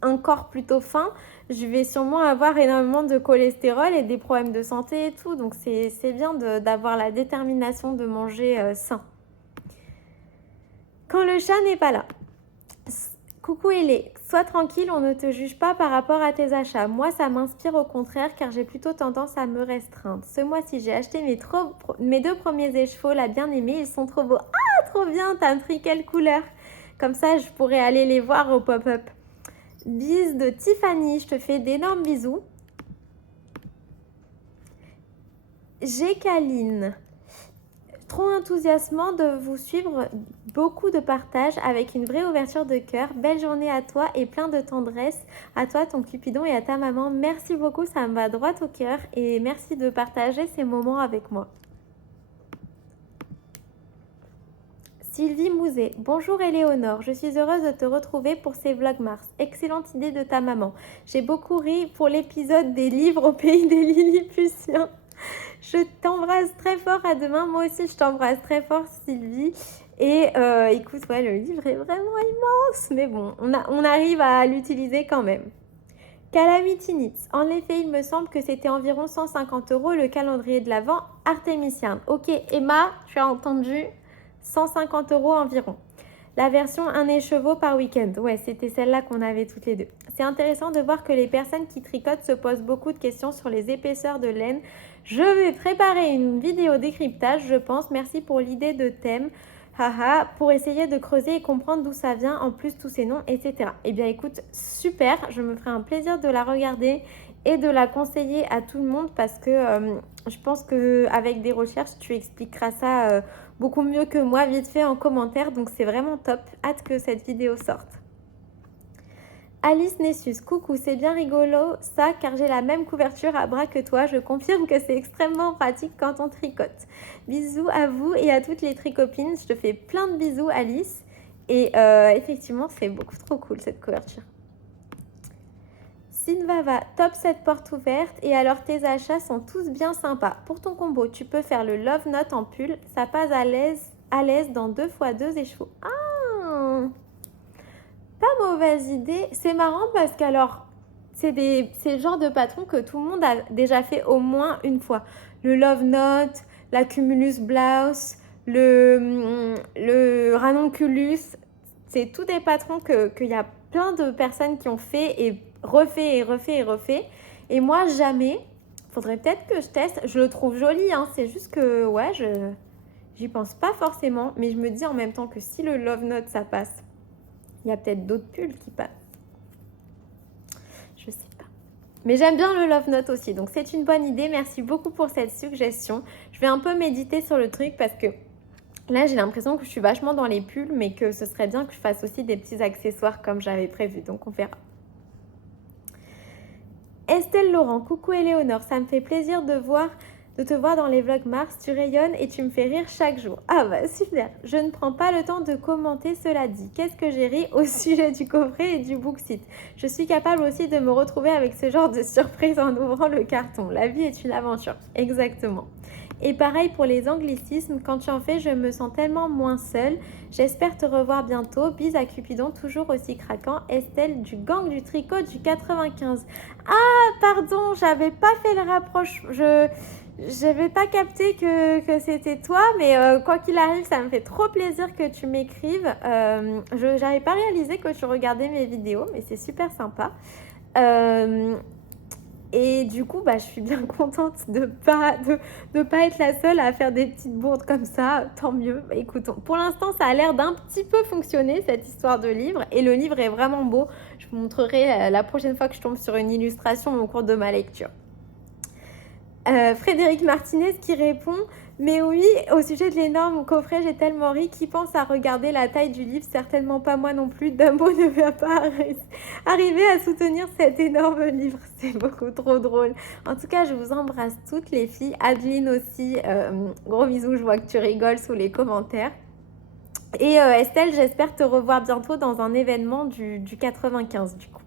un corps plutôt fin, je vais sûrement avoir énormément de cholestérol et des problèmes de santé et tout. Donc c'est bien d'avoir la détermination de manger sain. Quand le chat n'est pas là. Coucou Elé, sois tranquille, on ne te juge pas par rapport à tes achats. Moi, ça m'inspire au contraire car j'ai plutôt tendance à me restreindre. Ce mois-ci, j'ai acheté mes 2 premiers écheveaux, la bien-aimée, ils sont trop beaux. Ah, trop bien, t'as pris quelle couleur? Comme ça, je pourrais aller les voir au pop-up. Bise de Tiffany, je te fais d'énormes bisous. Gécaline. Trop enthousiasmant de vous suivre, beaucoup de partage avec une vraie ouverture de cœur. Belle journée à toi et plein de tendresse à toi, ton Cupidon et à ta maman. Merci beaucoup, ça me va droit au cœur et merci de partager ces moments avec moi. Sylvie Mouzet, bonjour Éléonore, je suis heureuse de te retrouver pour ces vlogs Mars. Excellente idée de ta maman. J'ai beaucoup ri pour l'épisode des livres au pays des Lilliputiens. Je t'embrasse très fort, à demain. Moi aussi, je t'embrasse très fort, Sylvie. Et écoute, ouais, le livre est vraiment immense, mais bon, on arrive à l'utiliser quand même. Calamity Knits. En effet, il me semble que c'était environ 150 € le calendrier de l'Avent artémisien. Ok, Emma, tu as entendu 150 € environ. La version un écheveau par week-end. Ouais, c'était celle-là qu'on avait toutes les deux. C'est intéressant de voir que les personnes qui tricotent se posent beaucoup de questions sur les épaisseurs de laine. Je vais préparer une vidéo décryptage, je pense. Merci pour l'idée de thème. Haha, pour essayer de creuser et comprendre d'où ça vient, en plus tous ces noms, etc. Eh bien écoute, super, je me ferai un plaisir de la regarder et de la conseiller à tout le monde parce que je pense qu'avec des recherches, tu expliqueras ça beaucoup mieux que moi, vite fait en commentaire, donc c'est vraiment top. Hâte que cette vidéo sorte. Alice Nessus, coucou, c'est bien rigolo ça car j'ai la même couverture à bras que toi. Je confirme que c'est extrêmement pratique quand on tricote. Bisous à vous et à toutes les tricopines. Je te fais plein de bisous Alice. Et effectivement, c'est beaucoup trop cool cette couverture. Sinvava, top cette porte ouverte. Et alors tes achats sont tous bien sympas. Pour ton combo, tu peux faire le Love Note en pull. Ça passe à l'aise dans 2x2 écheveaux. Ah, pas mauvaise idée. C'est marrant parce qu'alors, c'est le genre de patron que tout le monde a déjà fait au moins une fois. Le Love Note, la Cumulus Blouse, le Ranunculus. C'est tous des patrons qu'il y a plein de personnes qui ont fait et refait et refait et refait. Et moi, jamais. Faudrait peut-être que je teste. Je le trouve joli, hein. C'est juste que, ouais, j'y pense pas forcément. Mais je me dis en même temps que si le Love Note, ça passe, il y a peut-être d'autres pulls qui passent. Je sais pas. Mais j'aime bien le Love Note aussi. Donc, c'est une bonne idée. Merci beaucoup pour cette suggestion. Je vais un peu méditer sur le truc parce que là, j'ai l'impression que je suis vachement dans les pulls, mais que ce serait bien que je fasse aussi des petits accessoires comme j'avais prévu. Donc, on verra. Estelle Laurent, coucou Éléonore, ça me fait plaisir de te voir dans les vlogs Mars, tu rayonnes et tu me fais rire chaque jour. Ah bah super, je ne prends pas le temps de commenter, cela dit. Qu'est-ce que j'ai ri au sujet du coffret et du booksite. Je suis capable aussi de me retrouver avec ce genre de surprise en ouvrant le carton. La vie est une aventure, exactement. Et pareil pour les anglicismes, quand tu en fais, je me sens tellement moins seule. J'espère te revoir bientôt. Bis à Cupidon, toujours aussi craquant. Estelle du gang du tricot du 95. Ah, pardon, j'avais pas fait le rapproche. J'avais pas capté que c'était toi, mais quoi qu'il arrive, ça me fait trop plaisir que tu m'écrives. Je n'avais pas réalisé que tu regardais mes vidéos, mais c'est super sympa. Et du coup, bah, je suis bien contente de pas être la seule à faire des petites bourdes comme ça. Tant mieux. Bah, écoute, pour l'instant, ça a l'air d'un petit peu fonctionner, cette histoire de livre. Et le livre est vraiment beau. Je vous montrerai la prochaine fois que je tombe sur une illustration au cours de ma lecture. Frédéric Martinez qui répond « Mais oui, au sujet de l'énorme coffret, j'ai tellement ri. Qui pense à regarder la taille du livre? Certainement pas moi non plus. Dumbo ne va pas arriver à soutenir cet énorme livre. C'est beaucoup trop drôle. » En tout cas, je vous embrasse toutes les filles. Adeline aussi, gros bisous, je vois que tu rigoles sous les commentaires. Et Estelle, j'espère te revoir bientôt dans un événement du 95 du coup.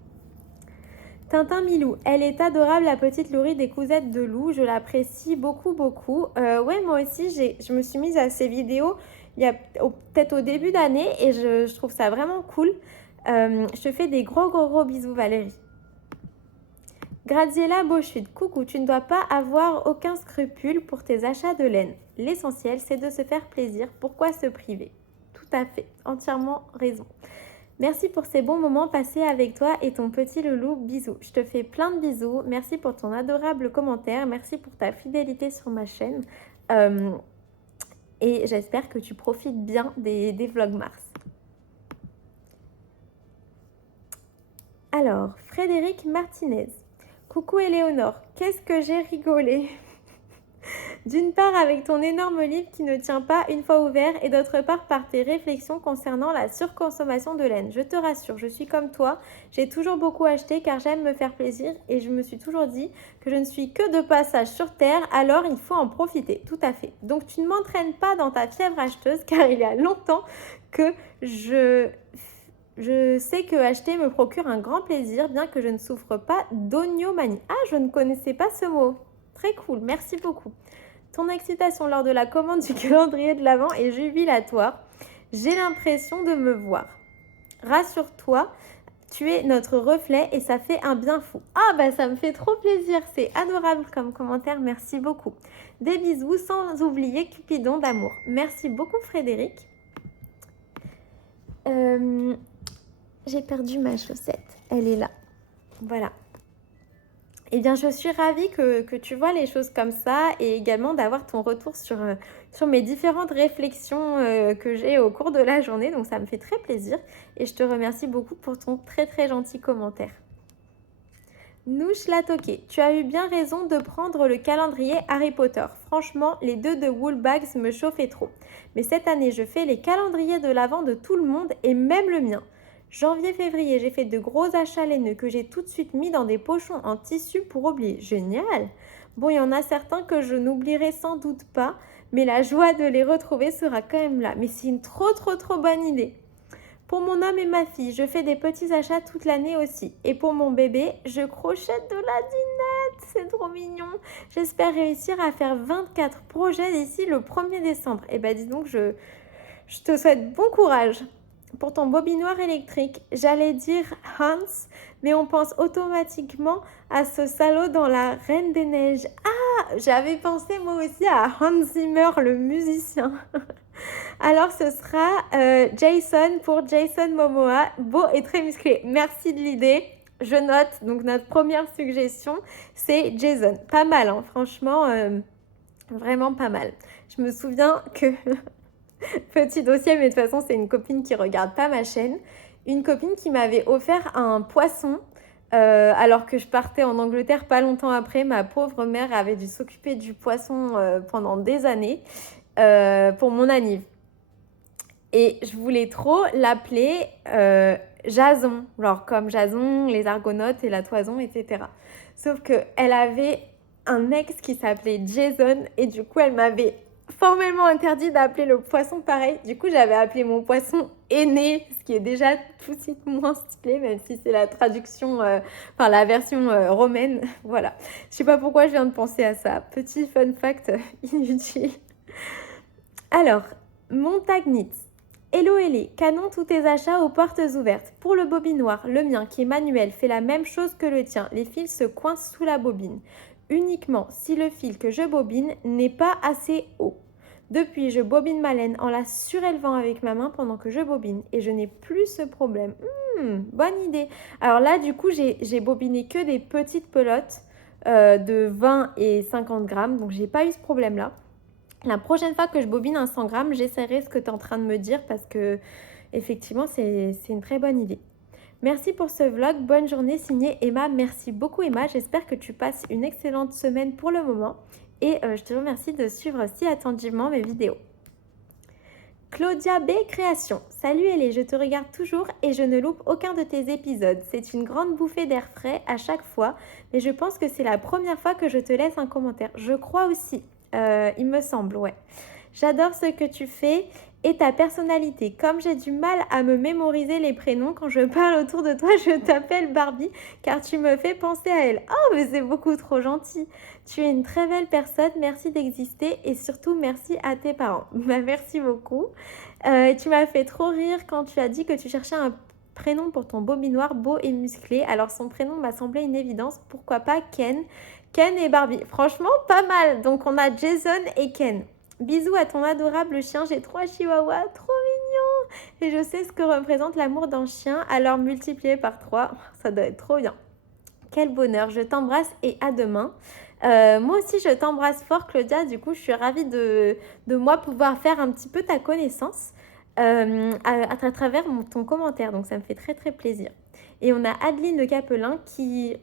Tintin Milou, elle est adorable la petite Laurie des cousettes de loup, je l'apprécie beaucoup beaucoup. Ouais, moi aussi je me suis mise à ces vidéos il y a peut-être au début d'année et je trouve ça vraiment cool. Je te fais des gros bisous Valérie. Graziella Beauchute, coucou, tu ne dois pas avoir aucun scrupule pour tes achats de laine. L'essentiel c'est de se faire plaisir, pourquoi se priver? Tout à fait, entièrement raison. Merci pour ces bons moments passés avec toi et ton petit loulou. Bisous. Je te fais plein de bisous. Merci pour ton adorable commentaire. Merci pour ta fidélité sur ma chaîne. Et j'espère que tu profites bien des vlogs Mars. Alors, Frédéric Martinez. Coucou Éléonore. Qu'est-ce que j'ai rigolé. D'une part, avec ton énorme livre qui ne tient pas une fois ouvert, et d'autre part, par tes réflexions concernant la surconsommation de laine. Je te rassure, je suis comme toi, j'ai toujours beaucoup acheté car j'aime me faire plaisir et je me suis toujours dit que je ne suis que de passage sur Terre, alors il faut en profiter. Tout à fait. Donc tu ne m'entraînes pas dans ta fièvre acheteuse car il y a longtemps que je sais que acheter me procure un grand plaisir, bien que je ne souffre pas d'oniomanie. Ah, je ne connaissais pas ce mot. Très cool, merci beaucoup. Ton excitation lors de la commande du calendrier de l'Avent est jubilatoire. J'ai l'impression de me voir. Rassure-toi, tu es notre reflet et ça fait un bien fou. Ah bah ça me fait trop plaisir, c'est adorable comme commentaire, merci beaucoup. Des bisous sans oublier Cupidon d'amour. Merci beaucoup Frédéric. J'ai perdu ma chaussette, elle est là. Voilà. Eh bien, je suis ravie que tu vois les choses comme ça et également d'avoir ton retour sur mes différentes réflexions que j'ai au cours de la journée. Donc, ça me fait très plaisir et je te remercie beaucoup pour ton très très gentil commentaire. Nouche Latoqué, tu as eu bien raison de prendre le calendrier Harry Potter. Franchement, les deux de Woolbags me chauffaient trop. Mais cette année, je fais les calendriers de l'Avent de tout le monde et même le mien. Janvier-février, j'ai fait de gros achats laineux que j'ai tout de suite mis dans des pochons en tissu pour oublier. Génial! Bon, il y en a certains que je n'oublierai sans doute pas, mais la joie de les retrouver sera quand même là. Mais c'est une trop bonne idée. Pour mon homme et ma fille, je fais des petits achats toute l'année aussi. Et pour mon bébé, je crochette de la dinette. C'est trop mignon. J'espère réussir à faire 24 projets d'ici le 1er décembre. Et bah dis donc, je te souhaite bon courage. Pour ton bobinoir électrique, j'allais dire Hans, mais on pense automatiquement à ce salaud dans la Reine des Neiges. Ah, j'avais pensé moi aussi à Hans Zimmer, le musicien. Alors ce sera Jason pour Jason Momoa, beau et très musclé. Merci de l'idée. Je note, donc notre première suggestion, c'est Jason. Pas mal, hein, franchement, vraiment pas mal. Je me souviens que... Petit dossier, mais de toute façon, c'est une copine qui regarde pas ma chaîne. Une copine qui m'avait offert un poisson alors que je partais en Angleterre pas longtemps après. Ma pauvre mère avait dû s'occuper du poisson pendant des années pour mon anniv. Et je voulais trop l'appeler Jason, genre comme Jason, les Argonautes et la Toison, etc. Sauf qu'elle avait un ex qui s'appelait Jason et du coup, elle m'avait formellement interdit d'appeler le poisson pareil. Du coup, j'avais appelé mon poisson aîné, ce qui est déjà tout de suite moins stylé, même si c'est la traduction, la version romaine. Voilà. Je sais pas pourquoi je viens de penser à ça. Petit fun fact inutile. Alors, Montagnitz. Hello Ellie, canon tous tes achats aux portes ouvertes. Pour le bobinoir, le mien qui est manuel fait la même chose que le tien. Les fils se coincent sous la bobine. Uniquement si le fil que je bobine n'est pas assez haut. Depuis, je bobine ma laine en la surélevant avec ma main pendant que je bobine et je n'ai plus ce problème. Bonne idée. Alors là, du coup, j'ai bobiné que des petites pelotes de 20 et 50 grammes, donc j'ai pas eu ce problème-là. La prochaine fois que je bobine un 100 grammes, j'essaierai ce que tu es en train de me dire parce que effectivement, c'est une très bonne idée. Merci pour ce vlog, bonne journée, signé Emma. Merci beaucoup Emma, j'espère que tu passes une excellente semaine pour le moment et je te remercie de suivre si attentivement mes vidéos. Claudia B. Création. Salut Ellie, je te regarde toujours et je ne loupe aucun de tes épisodes. C'est une grande bouffée d'air frais à chaque fois, mais je pense que c'est la première fois que je te laisse un commentaire. Je crois aussi, il me semble, ouais. J'adore ce que tu fais et ta personnalité. Comme j'ai du mal à me mémoriser les prénoms, quand je parle autour de toi, je t'appelle Barbie car tu me fais penser à elle. Oh, mais c'est beaucoup trop gentil. Tu es une très belle personne, merci d'exister et surtout merci à tes parents. Merci beaucoup. Tu m'as fait trop rire quand tu as dit que tu cherchais un prénom pour ton bobinoir beau et musclé. Alors son prénom m'a semblé une évidence. Pourquoi pas Ken? Ken et Barbie. Franchement, pas mal. Donc on a Jason et Ken. Bisous à ton adorable chien, j'ai 3 chihuahuas, trop mignon. Et je sais ce que représente l'amour d'un chien, alors multiplié par 3, ça doit être trop bien. Quel bonheur, je t'embrasse et à demain. Moi aussi, je t'embrasse fort, Claudia. Du coup, je suis ravie de moi pouvoir faire un petit peu ta connaissance à travers ton commentaire. Donc, ça me fait très, très plaisir. Et on a Adeline de Capelin qui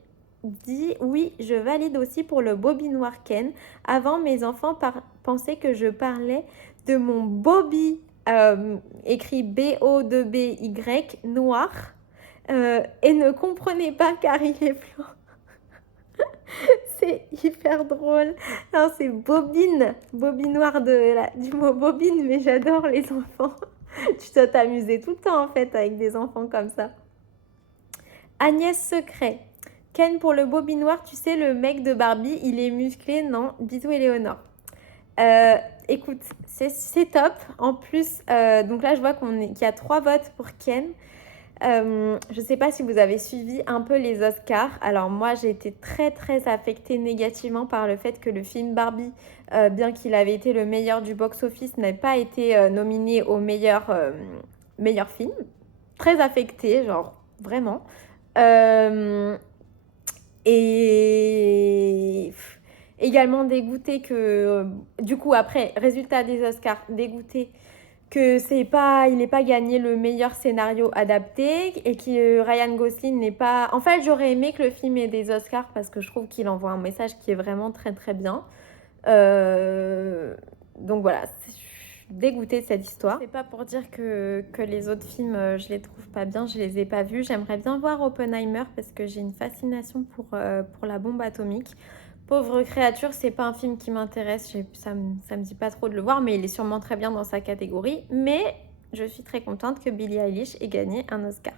dit oui, je valide aussi pour le Bobby noir Ken. Avant, mes enfants pensaient que je parlais de mon Bobby, écrit B-O-2-B-Y, noir, et ne comprenaient pas car il est blanc. C'est hyper drôle. Non, c'est bobine, bobine noire du mot bobine, mais j'adore les enfants. Tu dois t'amuser tout le temps en fait avec des enfants comme ça. Agnès Secret. Ken pour le bobine noir, tu sais, le mec de Barbie, il est musclé, non? Bisous Éléonore. Écoute, c'est top. En plus, donc là, je vois qu'il y a 3 votes pour Ken. Je ne sais pas si vous avez suivi un peu les Oscars. Alors moi, j'ai été très très affectée négativement par le fait que le film Barbie, bien qu'il avait été le meilleur du box-office, n'ait pas été nominé au meilleur film. Très affectée, genre vraiment. Et également dégoûtée que, du coup, après, résultat des Oscars, dégoûtée que il n'ait pas gagné le meilleur scénario adapté et que Ryan Gosling n'est pas... En fait, j'aurais aimé que le film ait des Oscars parce que je trouve qu'il envoie un message qui est vraiment très très bien. Donc voilà, je suis dégoûtée de cette histoire. C'est pas pour dire que les autres films, je les trouve pas bien, je les ai pas vus. J'aimerais bien voir Oppenheimer parce que j'ai une fascination pour la bombe atomique. Pauvre créature, c'est pas un film qui m'intéresse, ça me dit pas trop de le voir, mais il est sûrement très bien dans sa catégorie. Mais je suis très contente que Billie Eilish ait gagné un Oscar.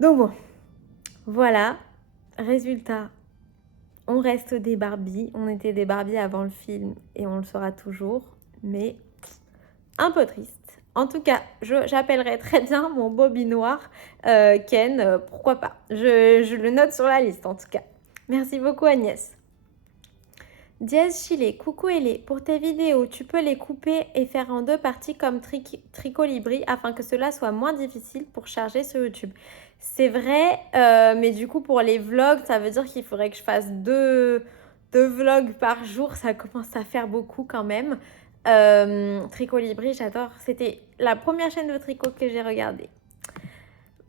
Donc bon, voilà, résultat, on reste des Barbies, on était des Barbies avant le film et on le sera toujours, mais un peu triste. En tout cas, j'appellerai très bien mon Bobby noir Ken, pourquoi pas. Je le note sur la liste en tout cas. Merci beaucoup Agnès. Diaz Chile, coucou Elé, pour tes vidéos, tu peux les couper et faire en 2 parties comme Tricolibri afin que cela soit moins difficile pour charger sur YouTube. C'est vrai, mais du coup pour les vlogs, ça veut dire qu'il faudrait que je fasse 2 vlogs par jour, ça commence à faire beaucoup quand même. Tricolibri, j'adore. C'était la première chaîne de tricot que j'ai regardée.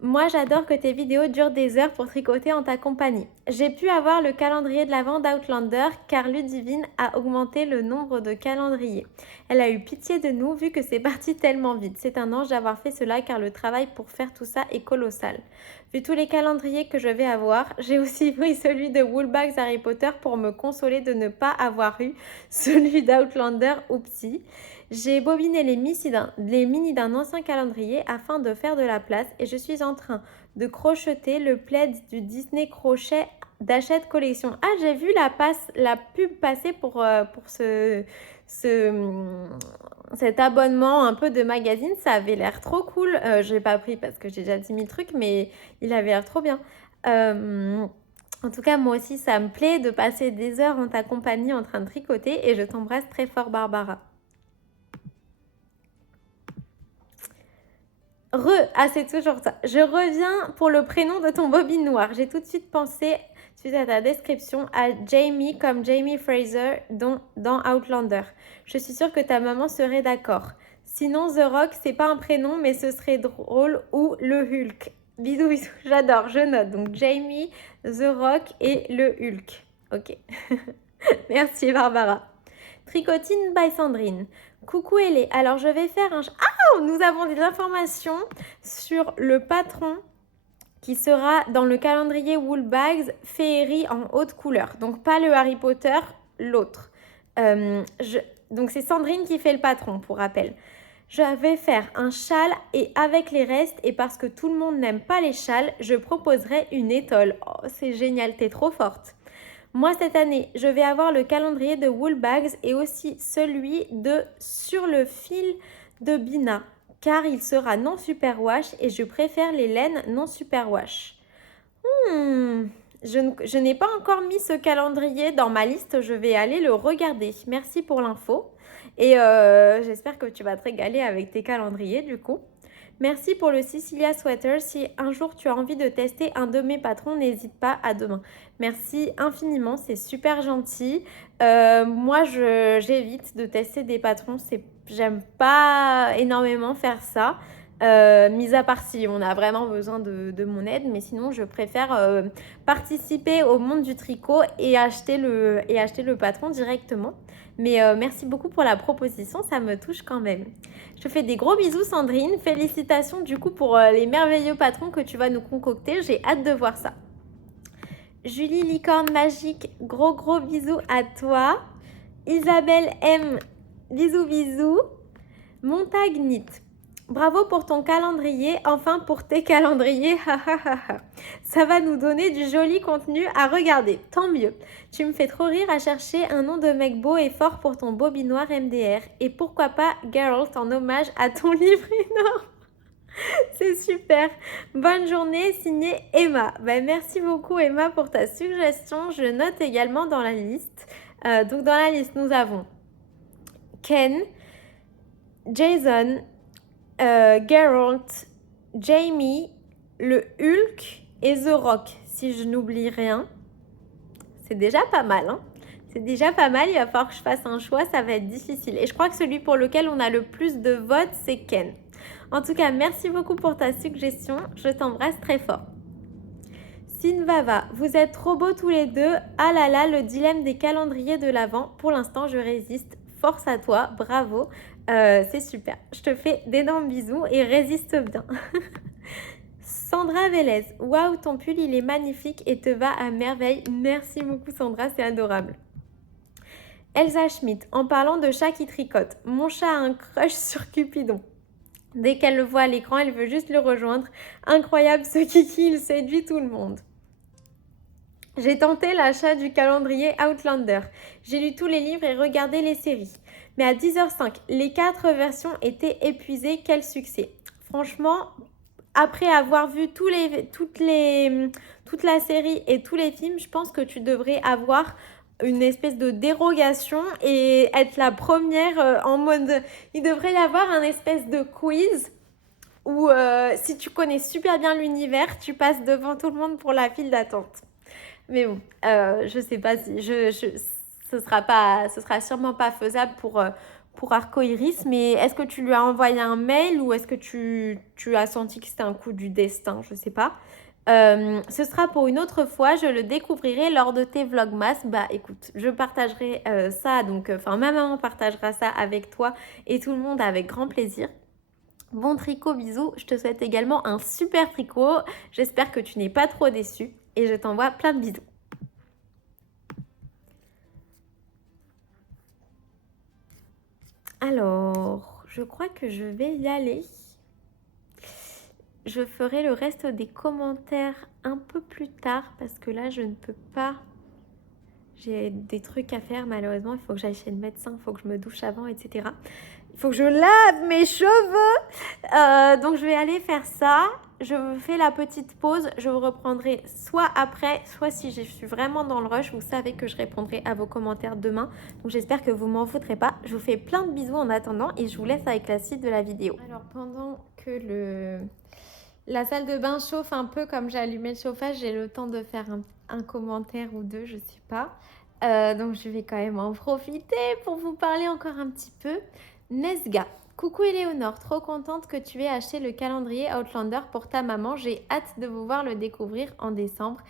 Moi, j'adore que tes vidéos durent des heures pour tricoter en ta compagnie. J'ai pu avoir le calendrier de l'Avent d'Outlander car Ludivine a augmenté le nombre de calendriers. Elle a eu pitié de nous vu que c'est parti tellement vite. C'est un ange d'avoir fait cela car le travail pour faire tout ça est colossal. Vu tous les calendriers que je vais avoir, j'ai aussi pris celui de Woolbags Harry Potter pour me consoler de ne pas avoir eu celui d'Outlander ou Psy. J'ai bobiné les mini d'un ancien calendrier afin de faire de la place et je suis en train de crocheter le plaid du Disney Crochet d'Achète Collection. Ah, j'ai vu la pub passer pour cet abonnement un peu de magazine. Ça avait l'air trop cool. Je l'ai pas pris parce que j'ai déjà 10 000 trucs, mais il avait l'air trop bien. En tout cas, moi aussi, ça me plaît de passer des heures en ta compagnie en train de tricoter et je t'embrasse très fort, Barbara. C'est toujours ça. Je reviens pour le prénom de ton bobine noir. J'ai tout de suite pensé, suite à ta description, à Jamie comme Jamie Fraser dans Outlander. Je suis sûre que ta maman serait d'accord. Sinon, The Rock, c'est pas un prénom, mais ce serait drôle, ou le Hulk. Bisous, bisous, j'adore, je note. Donc Jamie, The Rock et le Hulk. Ok. Merci Barbara. Tricotine by Sandrine. Coucou Elé, alors je vais faire un... Ah, nous avons des informations sur le patron qui sera dans le calendrier Woolbags Féerie en haute couleur. Donc pas le Harry Potter, l'autre. Donc c'est Sandrine qui fait le patron, pour rappel. Je vais faire un châle et avec les restes, et parce que tout le monde n'aime pas les châles, je proposerai une étole. Oh, c'est génial, t'es trop forte. Moi, cette année, je vais avoir le calendrier de Woolbags et aussi celui de Sur le fil de Bina, car il sera non superwash et je préfère les laines non superwash. Je n'ai pas encore mis ce calendrier dans ma liste, je vais aller le regarder. Merci pour l'info et j'espère que tu vas te régaler avec tes calendriers du coup. Merci pour le Cecilia Sweater. Si un jour tu as envie de tester un de mes patrons, n'hésite pas à demain. Merci infiniment, c'est super gentil. Moi, j'évite de tester des patrons. J'aime pas énormément faire ça. Mis à part si on a vraiment besoin de mon aide, mais sinon je préfère participer au monde du tricot et acheter le patron directement. Mais merci beaucoup pour la proposition, ça me touche quand même. Je te fais des gros bisous Sandrine, félicitations du coup pour les merveilleux patrons que tu vas nous concocter, j'ai hâte de voir ça. Julie Licorne Magique, gros bisous à toi. Isabelle M, bisous bisous. Montagnite, bravo pour ton calendrier, enfin pour tes calendriers, ça va nous donner du joli contenu à regarder, tant mieux. Tu me fais trop rire à chercher un nom de mec beau et fort pour ton bobinoir MDR. Et pourquoi pas Geralt en hommage à ton livre énorme. C'est super. Bonne journée, signé Emma. Merci beaucoup Emma pour ta suggestion. Je note également dans la liste. Donc dans la liste, nous avons Ken, Jason, Geralt, Jamie, le Hulk et The Rock. Si je n'oublie rien, c'est déjà pas mal. Hein, c'est déjà pas mal. Il va falloir que je fasse un choix. Ça va être difficile. Et je crois que celui pour lequel on a le plus de votes, c'est Ken. En tout cas, merci beaucoup pour ta suggestion. Je t'embrasse très fort. Sinvava, vous êtes trop beaux tous les deux. Ah là là, le dilemme des calendriers de l'Avent. Pour l'instant, je résiste. Force à toi, bravo. C'est super. Je te fais d'énormes bisous et résiste bien. Sandra Vélez, waouh, ton pull il est magnifique et te va à merveille. Merci beaucoup Sandra, c'est adorable. Elsa Schmidt, en parlant de chat qui tricote, mon chat a un crush sur Cupidon. Dès qu'elle le voit à l'écran, elle veut juste le rejoindre. Incroyable ce kiki, il séduit tout le monde. J'ai tenté l'achat du calendrier Outlander. J'ai lu tous les livres et regardé les séries. Mais à 10h05, les 4 versions étaient épuisées. Quel succès! Franchement, après avoir vu toute la série et tous les films, je pense que tu devrais avoir une espèce de dérogation et être la première en mode... Il devrait y avoir un espèce de quiz où si tu connais super bien l'univers, tu passes devant tout le monde pour la file d'attente. Mais bon, je sais pas si... ce sera sûrement pas faisable pour Arcoiris, mais est-ce que tu lui as envoyé un mail ou est-ce que tu as senti que c'était un coup du destin? Je sais pas. Ce sera pour une autre fois, je le découvrirai lors de tes vlogmas. Bah écoute, je partagerai ça, donc ma maman partagera ça avec toi et tout le monde avec grand plaisir. Bon tricot, bisous. Je te souhaite également un super tricot. J'espère que tu n'es pas trop déçu et je t'envoie plein de bisous. Alors, je crois que je vais y aller. Je ferai le reste des commentaires un peu plus tard parce que là, je ne peux pas. J'ai des trucs à faire malheureusement. Il faut que j'aille chez le médecin, il faut que je me douche avant, etc. Il faut que je lave mes cheveux. Donc, je vais aller faire ça. Je fais la petite pause. Je vous reprendrai soit après, soit si je suis vraiment dans le rush. Vous savez que je répondrai à vos commentaires demain. Donc, j'espère que vous m'en foutrez pas. Je vous fais plein de bisous en attendant et je vous laisse avec la suite de la vidéo. Alors, pendant que la salle de bain chauffe un peu, comme j'ai allumé le chauffage, j'ai le temps de faire un commentaire ou deux, je sais pas. Donc je vais quand même en profiter pour vous parler encore un petit peu. Nesga, coucou Éléonore, trop contente que tu aies acheté le calendrier Outlander pour ta maman. J'ai hâte de vous voir le découvrir en décembre.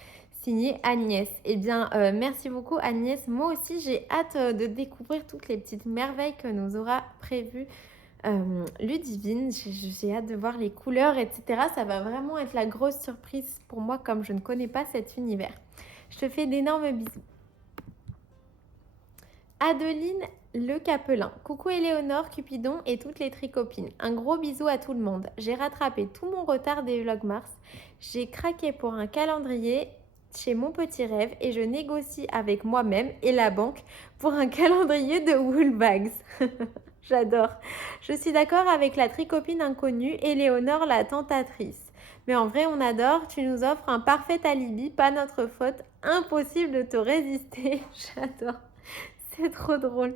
Signé Agnès. Eh bien, merci beaucoup Agnès. Moi aussi, j'ai hâte de découvrir toutes les petites merveilles que nous aura prévues Ludivine. J'ai hâte de voir les couleurs, etc. Ça va vraiment être la grosse surprise pour moi comme je ne connais pas cet univers. Je te fais d'énormes bisous. Adeline Le Capelin. Coucou Éléonore, Cupidon et toutes les tricopines. Un gros bisou à tout le monde. J'ai rattrapé tout mon retard des vlogmas. J'ai craqué pour un calendrier chez Mon Petit Rêve et je négocie avec moi-même et la banque pour un calendrier de Woolbags. J'adore. Je suis d'accord avec la tricopine inconnue, Éléonore la tentatrice. Mais en vrai, on adore. Tu nous offres un parfait alibi, pas notre faute. Impossible de te résister. J'adore. C'est trop drôle.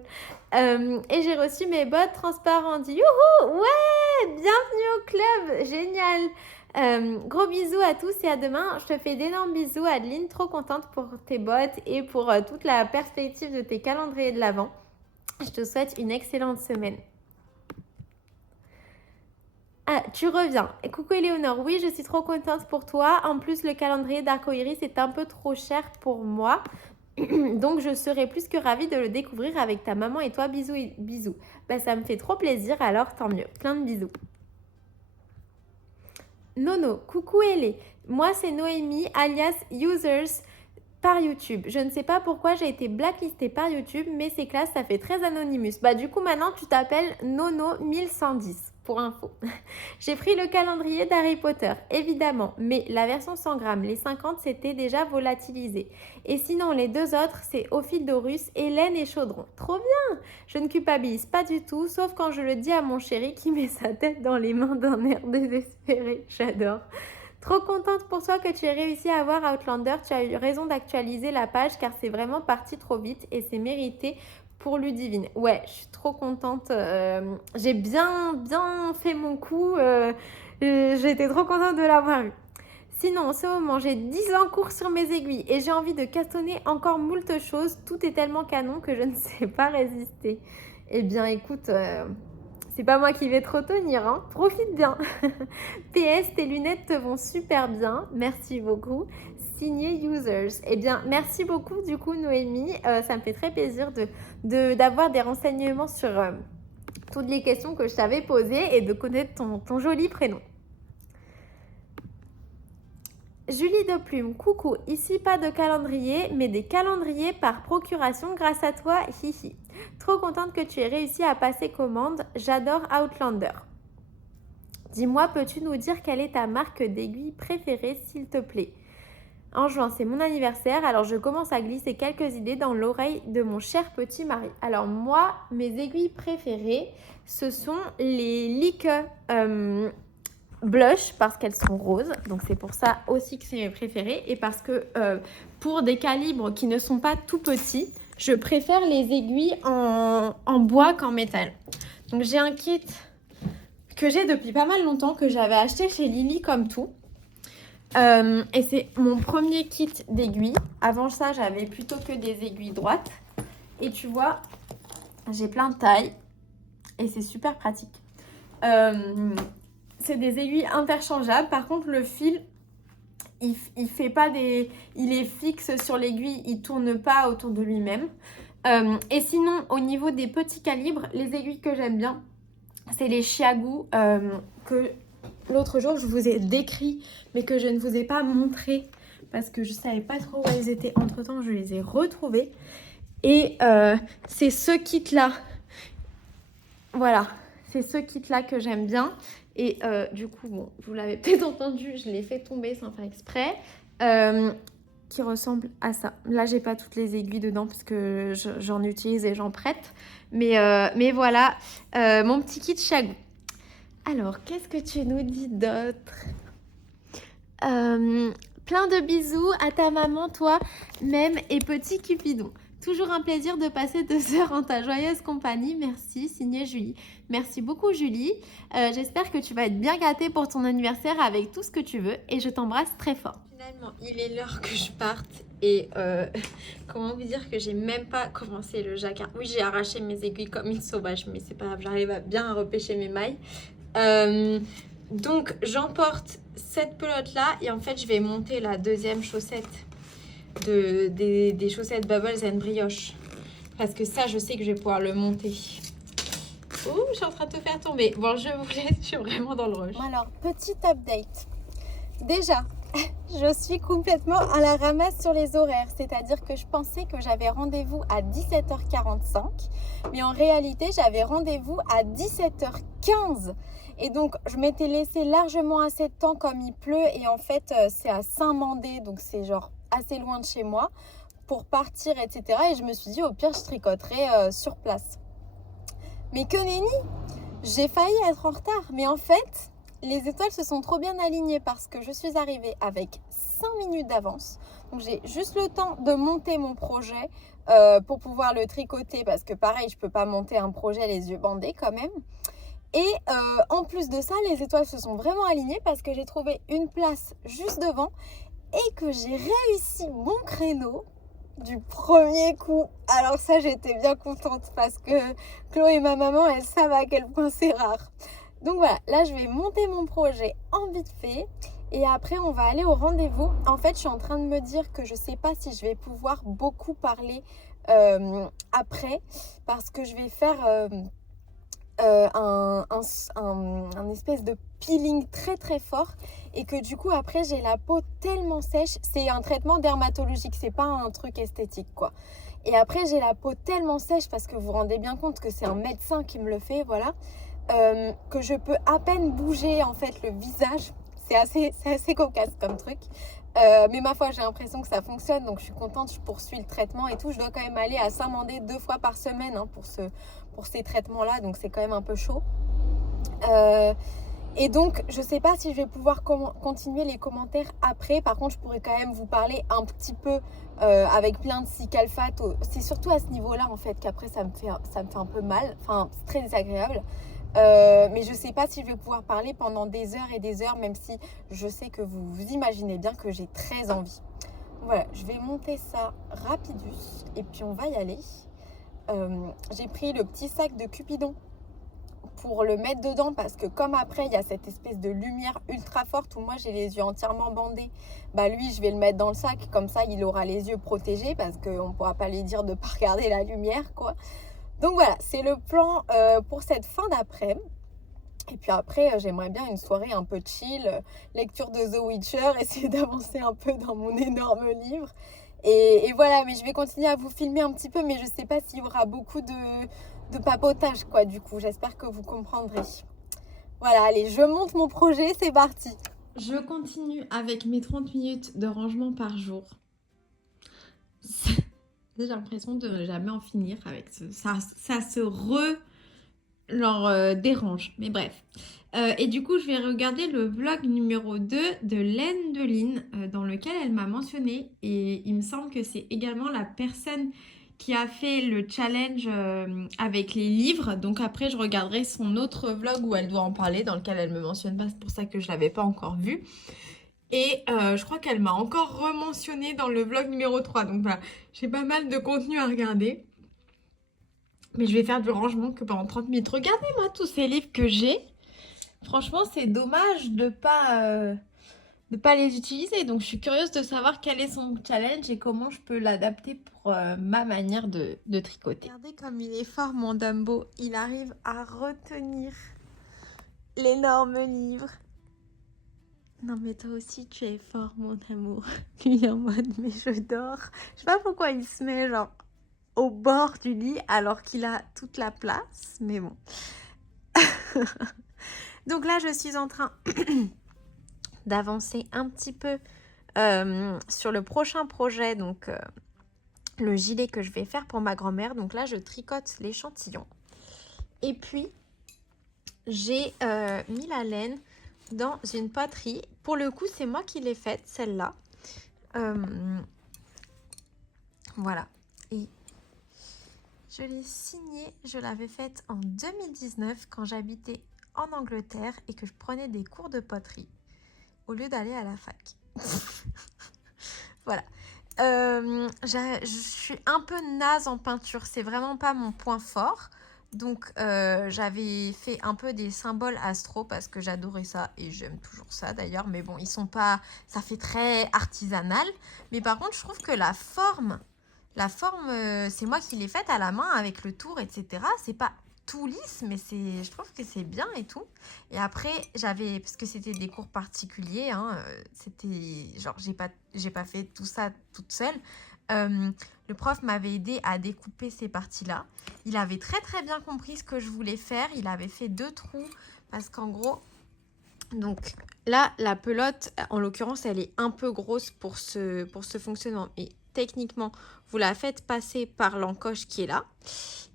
Et j'ai reçu mes bottes transparentes. Youhou! Ouais! Bienvenue au club! Génial! Gros bisous à tous et à demain. Je te fais d'énormes bisous, Adeline. Trop contente pour tes bottes et pour toute la perspective de tes calendriers de l'Avent. Je te souhaite une excellente semaine. Ah, tu reviens. Et coucou Éléonore, oui, je suis trop contente pour toi. En plus, le calendrier d'Arcoiris est un peu trop cher pour moi. Donc, je serais plus que ravie de le découvrir avec ta maman et toi. Bisous et bisous. Bah, ça me fait trop plaisir, alors tant mieux. Plein de bisous. Nono, coucou Elé. Moi, c'est Noémie, alias Users par YouTube. Je ne sais pas pourquoi j'ai été blacklistée par YouTube, mais c'est classe, ça fait très anonymous. Bah du coup maintenant tu t'appelles Nono 1110 pour info. J'ai pris le calendrier d'Harry Potter, évidemment, mais la version 100 grammes, les 50 c'était déjà volatilisé. Et sinon les deux autres c'est Ophildorus, Hélène et Chaudron. Trop bien. Je ne culpabilise pas du tout, sauf quand je le dis à mon chéri qui met sa tête dans les mains d'un air désespéré. J'adore. Trop contente pour toi que tu aies réussi à avoir Outlander. Tu as eu raison d'actualiser la page car c'est vraiment parti trop vite et c'est mérité pour Ludivine. Ouais, je suis trop contente. J'ai bien fait mon coup. J'étais trop contente de l'avoir eu. Sinon, en ce moment, j'ai 10 ans cours sur mes aiguilles et j'ai envie de castonner encore moult choses. Tout est tellement canon que je ne sais pas résister. Eh bien, écoute... c'est pas moi qui vais te retenir, hein. Profite bien. PS, tes lunettes te vont super bien. Merci beaucoup. Signé Users. Eh bien, merci beaucoup du coup Noémie. Ça me fait très plaisir d'avoir des renseignements sur toutes les questions que je t'avais posées et de connaître ton joli prénom. Julie de Plume, coucou, ici pas de calendrier, mais des calendriers par procuration grâce à toi, hihi. Trop contente que tu aies réussi à passer commande, j'adore Outlander. Dis-moi, peux-tu nous dire quelle est ta marque d'aiguille préférée, s'il te plaît? En juin, c'est mon anniversaire, alors je commence à glisser quelques idées dans l'oreille de mon cher petit mari. Alors moi, mes aiguilles préférées, ce sont les Lique blush parce qu'elles sont roses, donc c'est pour ça aussi que c'est mes préférées, et parce que pour des calibres qui ne sont pas tout petits, je préfère les aiguilles en bois qu'en métal. Donc j'ai un kit que j'ai depuis pas mal longtemps, que j'avais acheté chez Lily comme tout, et c'est mon premier kit d'aiguilles. Avant ça, j'avais plutôt que des aiguilles droites, et tu vois, j'ai plein de tailles et c'est super pratique. C'est des aiguilles interchangeables. Par contre, le fil, il fait pas des... Il est fixe sur l'aiguille, il tourne pas autour de lui-même. Et sinon, au niveau des petits calibres, les aiguilles que j'aime bien, c'est les Chiagu que l'autre jour, je vous ai décrit, mais que je ne vous ai pas montré parce que je savais pas trop où elles étaient. Entre-temps, je les ai retrouvées. Et c'est ce kit-là. Voilà, c'est ce kit-là que j'aime bien. Et du coup, bon, vous l'avez peut-être entendu, je l'ai fait tomber sans faire exprès, qui ressemble à ça. Là, j'ai pas toutes les aiguilles dedans parce que j'en utilise et j'en prête. Mais voilà, mon petit kit Chiagu. Alors, qu'est-ce que tu nous dis d'autre? Plein de bisous à ta maman, toi, même, et petit Cupidon. Toujours un plaisir de passer 2 heures en ta joyeuse compagnie. Merci, signé Julie. Merci beaucoup, Julie. J'espère que tu vas être bien gâtée pour ton anniversaire avec tout ce que tu veux et je t'embrasse très fort. Finalement, il est l'heure que je parte et comment vous dire que j'ai même pas commencé le jacquard. Oui, j'ai arraché mes aiguilles comme une sauvage, mais c'est pas grave, j'arrive bien à repêcher mes mailles. Donc, j'emporte cette pelote-là et en fait, je vais monter la deuxième chaussette. Des chaussettes Bubbles and Brioche, parce que ça je sais que je vais pouvoir le monter. Oh, je suis en train de te faire tomber. Bon, je vous laisse, je suis vraiment dans le rush. Alors, petit update. Déjà, je suis complètement à la ramasse sur les horaires, c'est-à-dire que je pensais que j'avais rendez-vous à 17h45, mais en réalité j'avais rendez-vous à 17h15. Et donc je m'étais laissé largement assez de temps comme il pleut, et en fait c'est à Saint-Mandé, donc c'est genre assez loin de chez moi, pour partir, etc. Et je me suis dit au pire je tricoterai sur place. Mais que nenni, j'ai failli être en retard. Mais en fait, les étoiles se sont trop bien alignées parce que je suis arrivée avec 5 minutes d'avance. Donc j'ai juste le temps de monter mon projet pour pouvoir le tricoter, parce que pareil, je peux pas monter un projet les yeux bandés quand même. Et en plus de ça, les étoiles se sont vraiment alignées parce que j'ai trouvé une place juste devant et que j'ai réussi mon créneau du premier coup. Alors ça, j'étais bien contente parce que Chloé et ma maman, elles savent à quel point c'est rare. Donc voilà, là je vais monter mon projet en vite fait et après on va aller au rendez-vous. En fait, je suis en train de me dire que je ne sais pas si je vais pouvoir beaucoup parler après parce que je vais faire un espèce de peeling très très fort et que du coup après j'ai la peau tellement sèche. C'est un traitement dermatologique, c'est pas un truc esthétique quoi. Et après j'ai la peau tellement sèche parce que vous vous rendez bien compte que c'est un médecin qui me le fait, voilà, que je peux à peine bouger en fait le visage. C'est assez cocasse comme truc. Mais ma foi, j'ai l'impression que ça fonctionne, donc je suis contente, je poursuis le traitement et tout. Je dois quand même aller à Saint-Mandé 2 fois par semaine hein, pour ces traitements-là, donc c'est quand même un peu chaud. Et donc, je sais pas si je vais pouvoir continuer les commentaires après. Par contre, je pourrais quand même vous parler un petit peu avec plein de cycalphates. C'est surtout à ce niveau-là, en fait, qu'après, ça me fait un peu mal. Enfin, c'est très désagréable. Mais je sais pas si je vais pouvoir parler pendant des heures et des heures, même si je sais que vous imaginez bien que j'ai très envie. Voilà, je vais monter ça rapidus et puis on va y aller. J'ai pris le petit sac de Cupidon pour le mettre dedans parce que comme après il y a cette espèce de lumière ultra forte où moi j'ai les yeux entièrement bandés, bah lui je vais le mettre dans le sac, comme ça il aura les yeux protégés parce qu'on ne pourra pas lui dire de ne pas regarder la lumière quoi. Donc voilà, c'est le plan pour cette fin d'après-midi. Et puis après, j'aimerais bien une soirée un peu chill, lecture de The Witcher, essayer d'avancer un peu dans mon énorme livre. Et voilà, mais je vais continuer à vous filmer un petit peu, mais je ne sais pas s'il y aura beaucoup de papotage, quoi, du coup. J'espère que vous comprendrez. Voilà, allez, je monte mon projet, c'est parti. Je continue avec mes 30 minutes de rangement par jour. J'ai l'impression de ne jamais en finir avec ça se dérange. Mais bref. Et du coup, je vais regarder le vlog numéro 2 de Laine de Line, dans lequel elle m'a mentionné. Et il me semble que c'est également la personne qui a fait le challenge avec les livres. Donc après, je regarderai son autre vlog où elle doit en parler, dans lequel elle me mentionne pas. C'est pour ça que je ne l'avais pas encore vu. Et je crois qu'elle m'a encore rementionné dans le vlog numéro 3. Donc voilà, j'ai pas mal de contenu à regarder. Mais je vais faire du rangement que pendant 30 minutes. Regardez-moi tous ces livres que j'ai. Franchement, c'est dommage de pas les utiliser. Donc, je suis curieuse de savoir quel est son challenge et comment je peux l'adapter pour ma manière de tricoter. Regardez comme il est fort, mon Dumbo. Il arrive à retenir l'énorme livre. Non, mais toi aussi, tu es fort, mon amour. Il est en mode, mais je dors. Je sais pas pourquoi il se met genre au bord du lit alors qu'il a toute la place, mais bon. Donc là, je suis en train d'avancer un petit peu sur le prochain projet, donc le gilet que je vais faire pour ma grand-mère. Donc là, je tricote l'échantillon. Et puis, j'ai mis la laine dans une poterie. Pour le coup, c'est moi qui l'ai faite, celle-là. Voilà. Et je l'ai signée, je l'avais faite en 2019 quand j'habitais en Angleterre et que je prenais des cours de poterie au lieu d'aller à la fac. Voilà. Je suis un peu naze en peinture, c'est vraiment pas mon point fort. Donc j'avais fait un peu des symboles astro parce que j'adorais ça et j'aime toujours ça d'ailleurs. Mais bon, ils sont pas... Ça fait très artisanal. Mais par contre, je trouve que la forme, c'est moi qui l'ai faite à la main avec le tour, etc. C'est pas tout lisse, mais je trouve que c'est bien et tout. Et après, parce que c'était des cours particuliers, hein, c'était genre, j'ai pas fait tout ça toute seule. Le prof m'avait aidé à découper ces parties-là. Il avait très très bien compris ce que je voulais faire. Il avait fait 2 trous parce qu'en gros, donc là, la pelote, en l'occurrence, elle est un peu grosse pour ce fonctionnement. Et techniquement, vous la faites passer par l'encoche qui est là.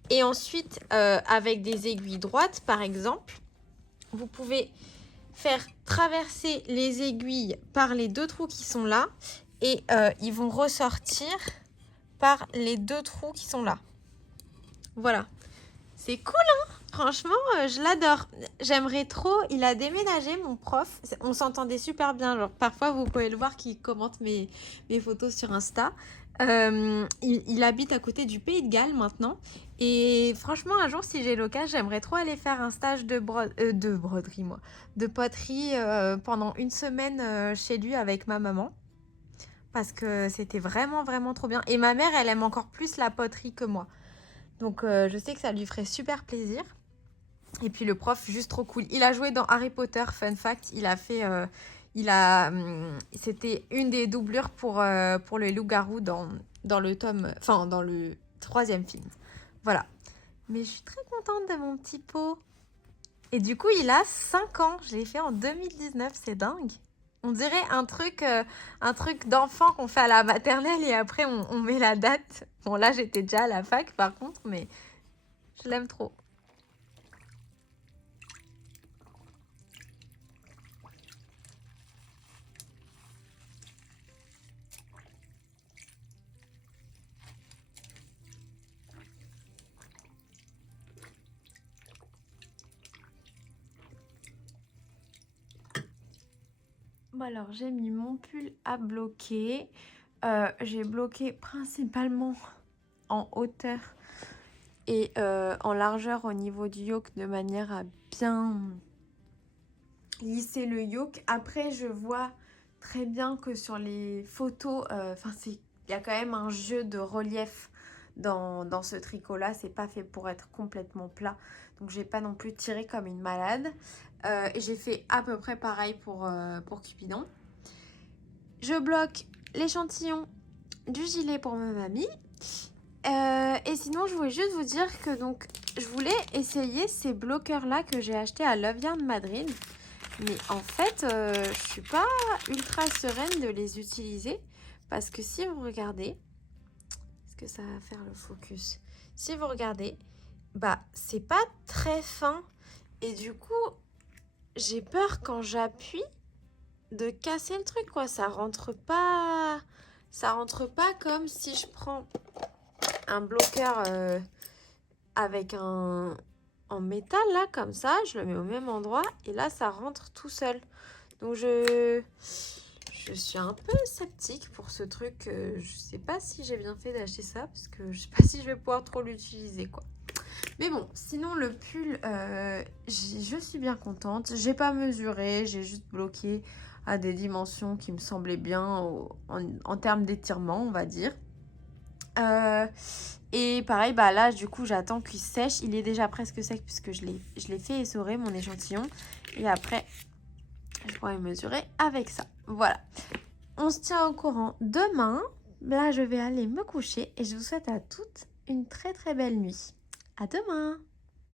Et ensuite, avec des aiguilles droites, par exemple, vous pouvez faire traverser les aiguilles par les 2 trous qui sont là. Et ils vont ressortir par les 2 trous qui sont là. Voilà. C'est cool, hein? Franchement, je l'adore. J'aimerais trop. Il a déménagé, mon prof. On s'entendait super bien. Genre, parfois, vous pouvez le voir qui commente mes photos sur Insta. Il habite à côté du Pays de Galles maintenant. Et franchement, un jour, si j'ai l'occasion, j'aimerais trop aller faire un stage de broderie, moi, de poterie pendant une semaine chez lui avec ma maman. Parce que c'était vraiment, vraiment trop bien. Et ma mère, elle aime encore plus la poterie que moi. Donc, je sais que ça lui ferait super plaisir. Et puis le prof, juste trop cool. Il a joué dans Harry Potter, fun fact. Il a fait... c'était une des doublures pour le loup-garou dans le tome... Enfin, dans le 3e film. Voilà. Mais je suis très contente de mon petit pot. Et du coup, il a 5 ans. Je l'ai fait en 2019. C'est dingue. On dirait un truc d'enfant qu'on fait à la maternelle et après on met la date. Bon, là, j'étais déjà à la fac par contre, mais je l'aime trop. Bon alors, j'ai mis mon pull à bloquer. J'ai bloqué principalement en hauteur et en largeur au niveau du yoke de manière à bien lisser le yoke. Après, je vois très bien que sur les photos, il y a quand même un jeu de relief dans ce tricot-là. C'est pas fait pour être complètement plat. Donc, j'ai pas non plus tiré comme une malade. J'ai fait à peu près pareil pour Cupidon. Je bloque l'échantillon du gilet pour ma mamie. Et sinon, je voulais juste vous dire que donc, je voulais essayer ces bloqueurs-là que j'ai achetés à Love Yarn Madrid. Mais en fait, je suis pas ultra sereine de les utiliser. Parce que si vous regardez... Est-ce que ça va faire le focus? Si vous regardez, bah, c'est pas très fin. Et du coup, j'ai peur quand j'appuie de casser le truc, quoi. Ça rentre pas comme si je prends un bloqueur avec en métal, là, comme ça. Je le mets au même endroit et là, ça rentre tout seul. Donc, je suis un peu sceptique pour ce truc. Je sais pas si j'ai bien fait d'acheter ça parce que je sais pas si je vais pouvoir trop l'utiliser, quoi. Mais bon, sinon le pull, je suis bien contente. J'ai pas mesuré, j'ai juste bloqué à des dimensions qui me semblaient bien en termes d'étirement, on va dire. Et pareil, bah là, du coup, j'attends qu'il sèche. Il est déjà presque sec puisque je l'ai fait essorer, mon échantillon. Et après, je pourrais mesurer avec ça. Voilà. On se tient au courant demain. Là, je vais aller me coucher et je vous souhaite à toutes une très très belle nuit. À demain!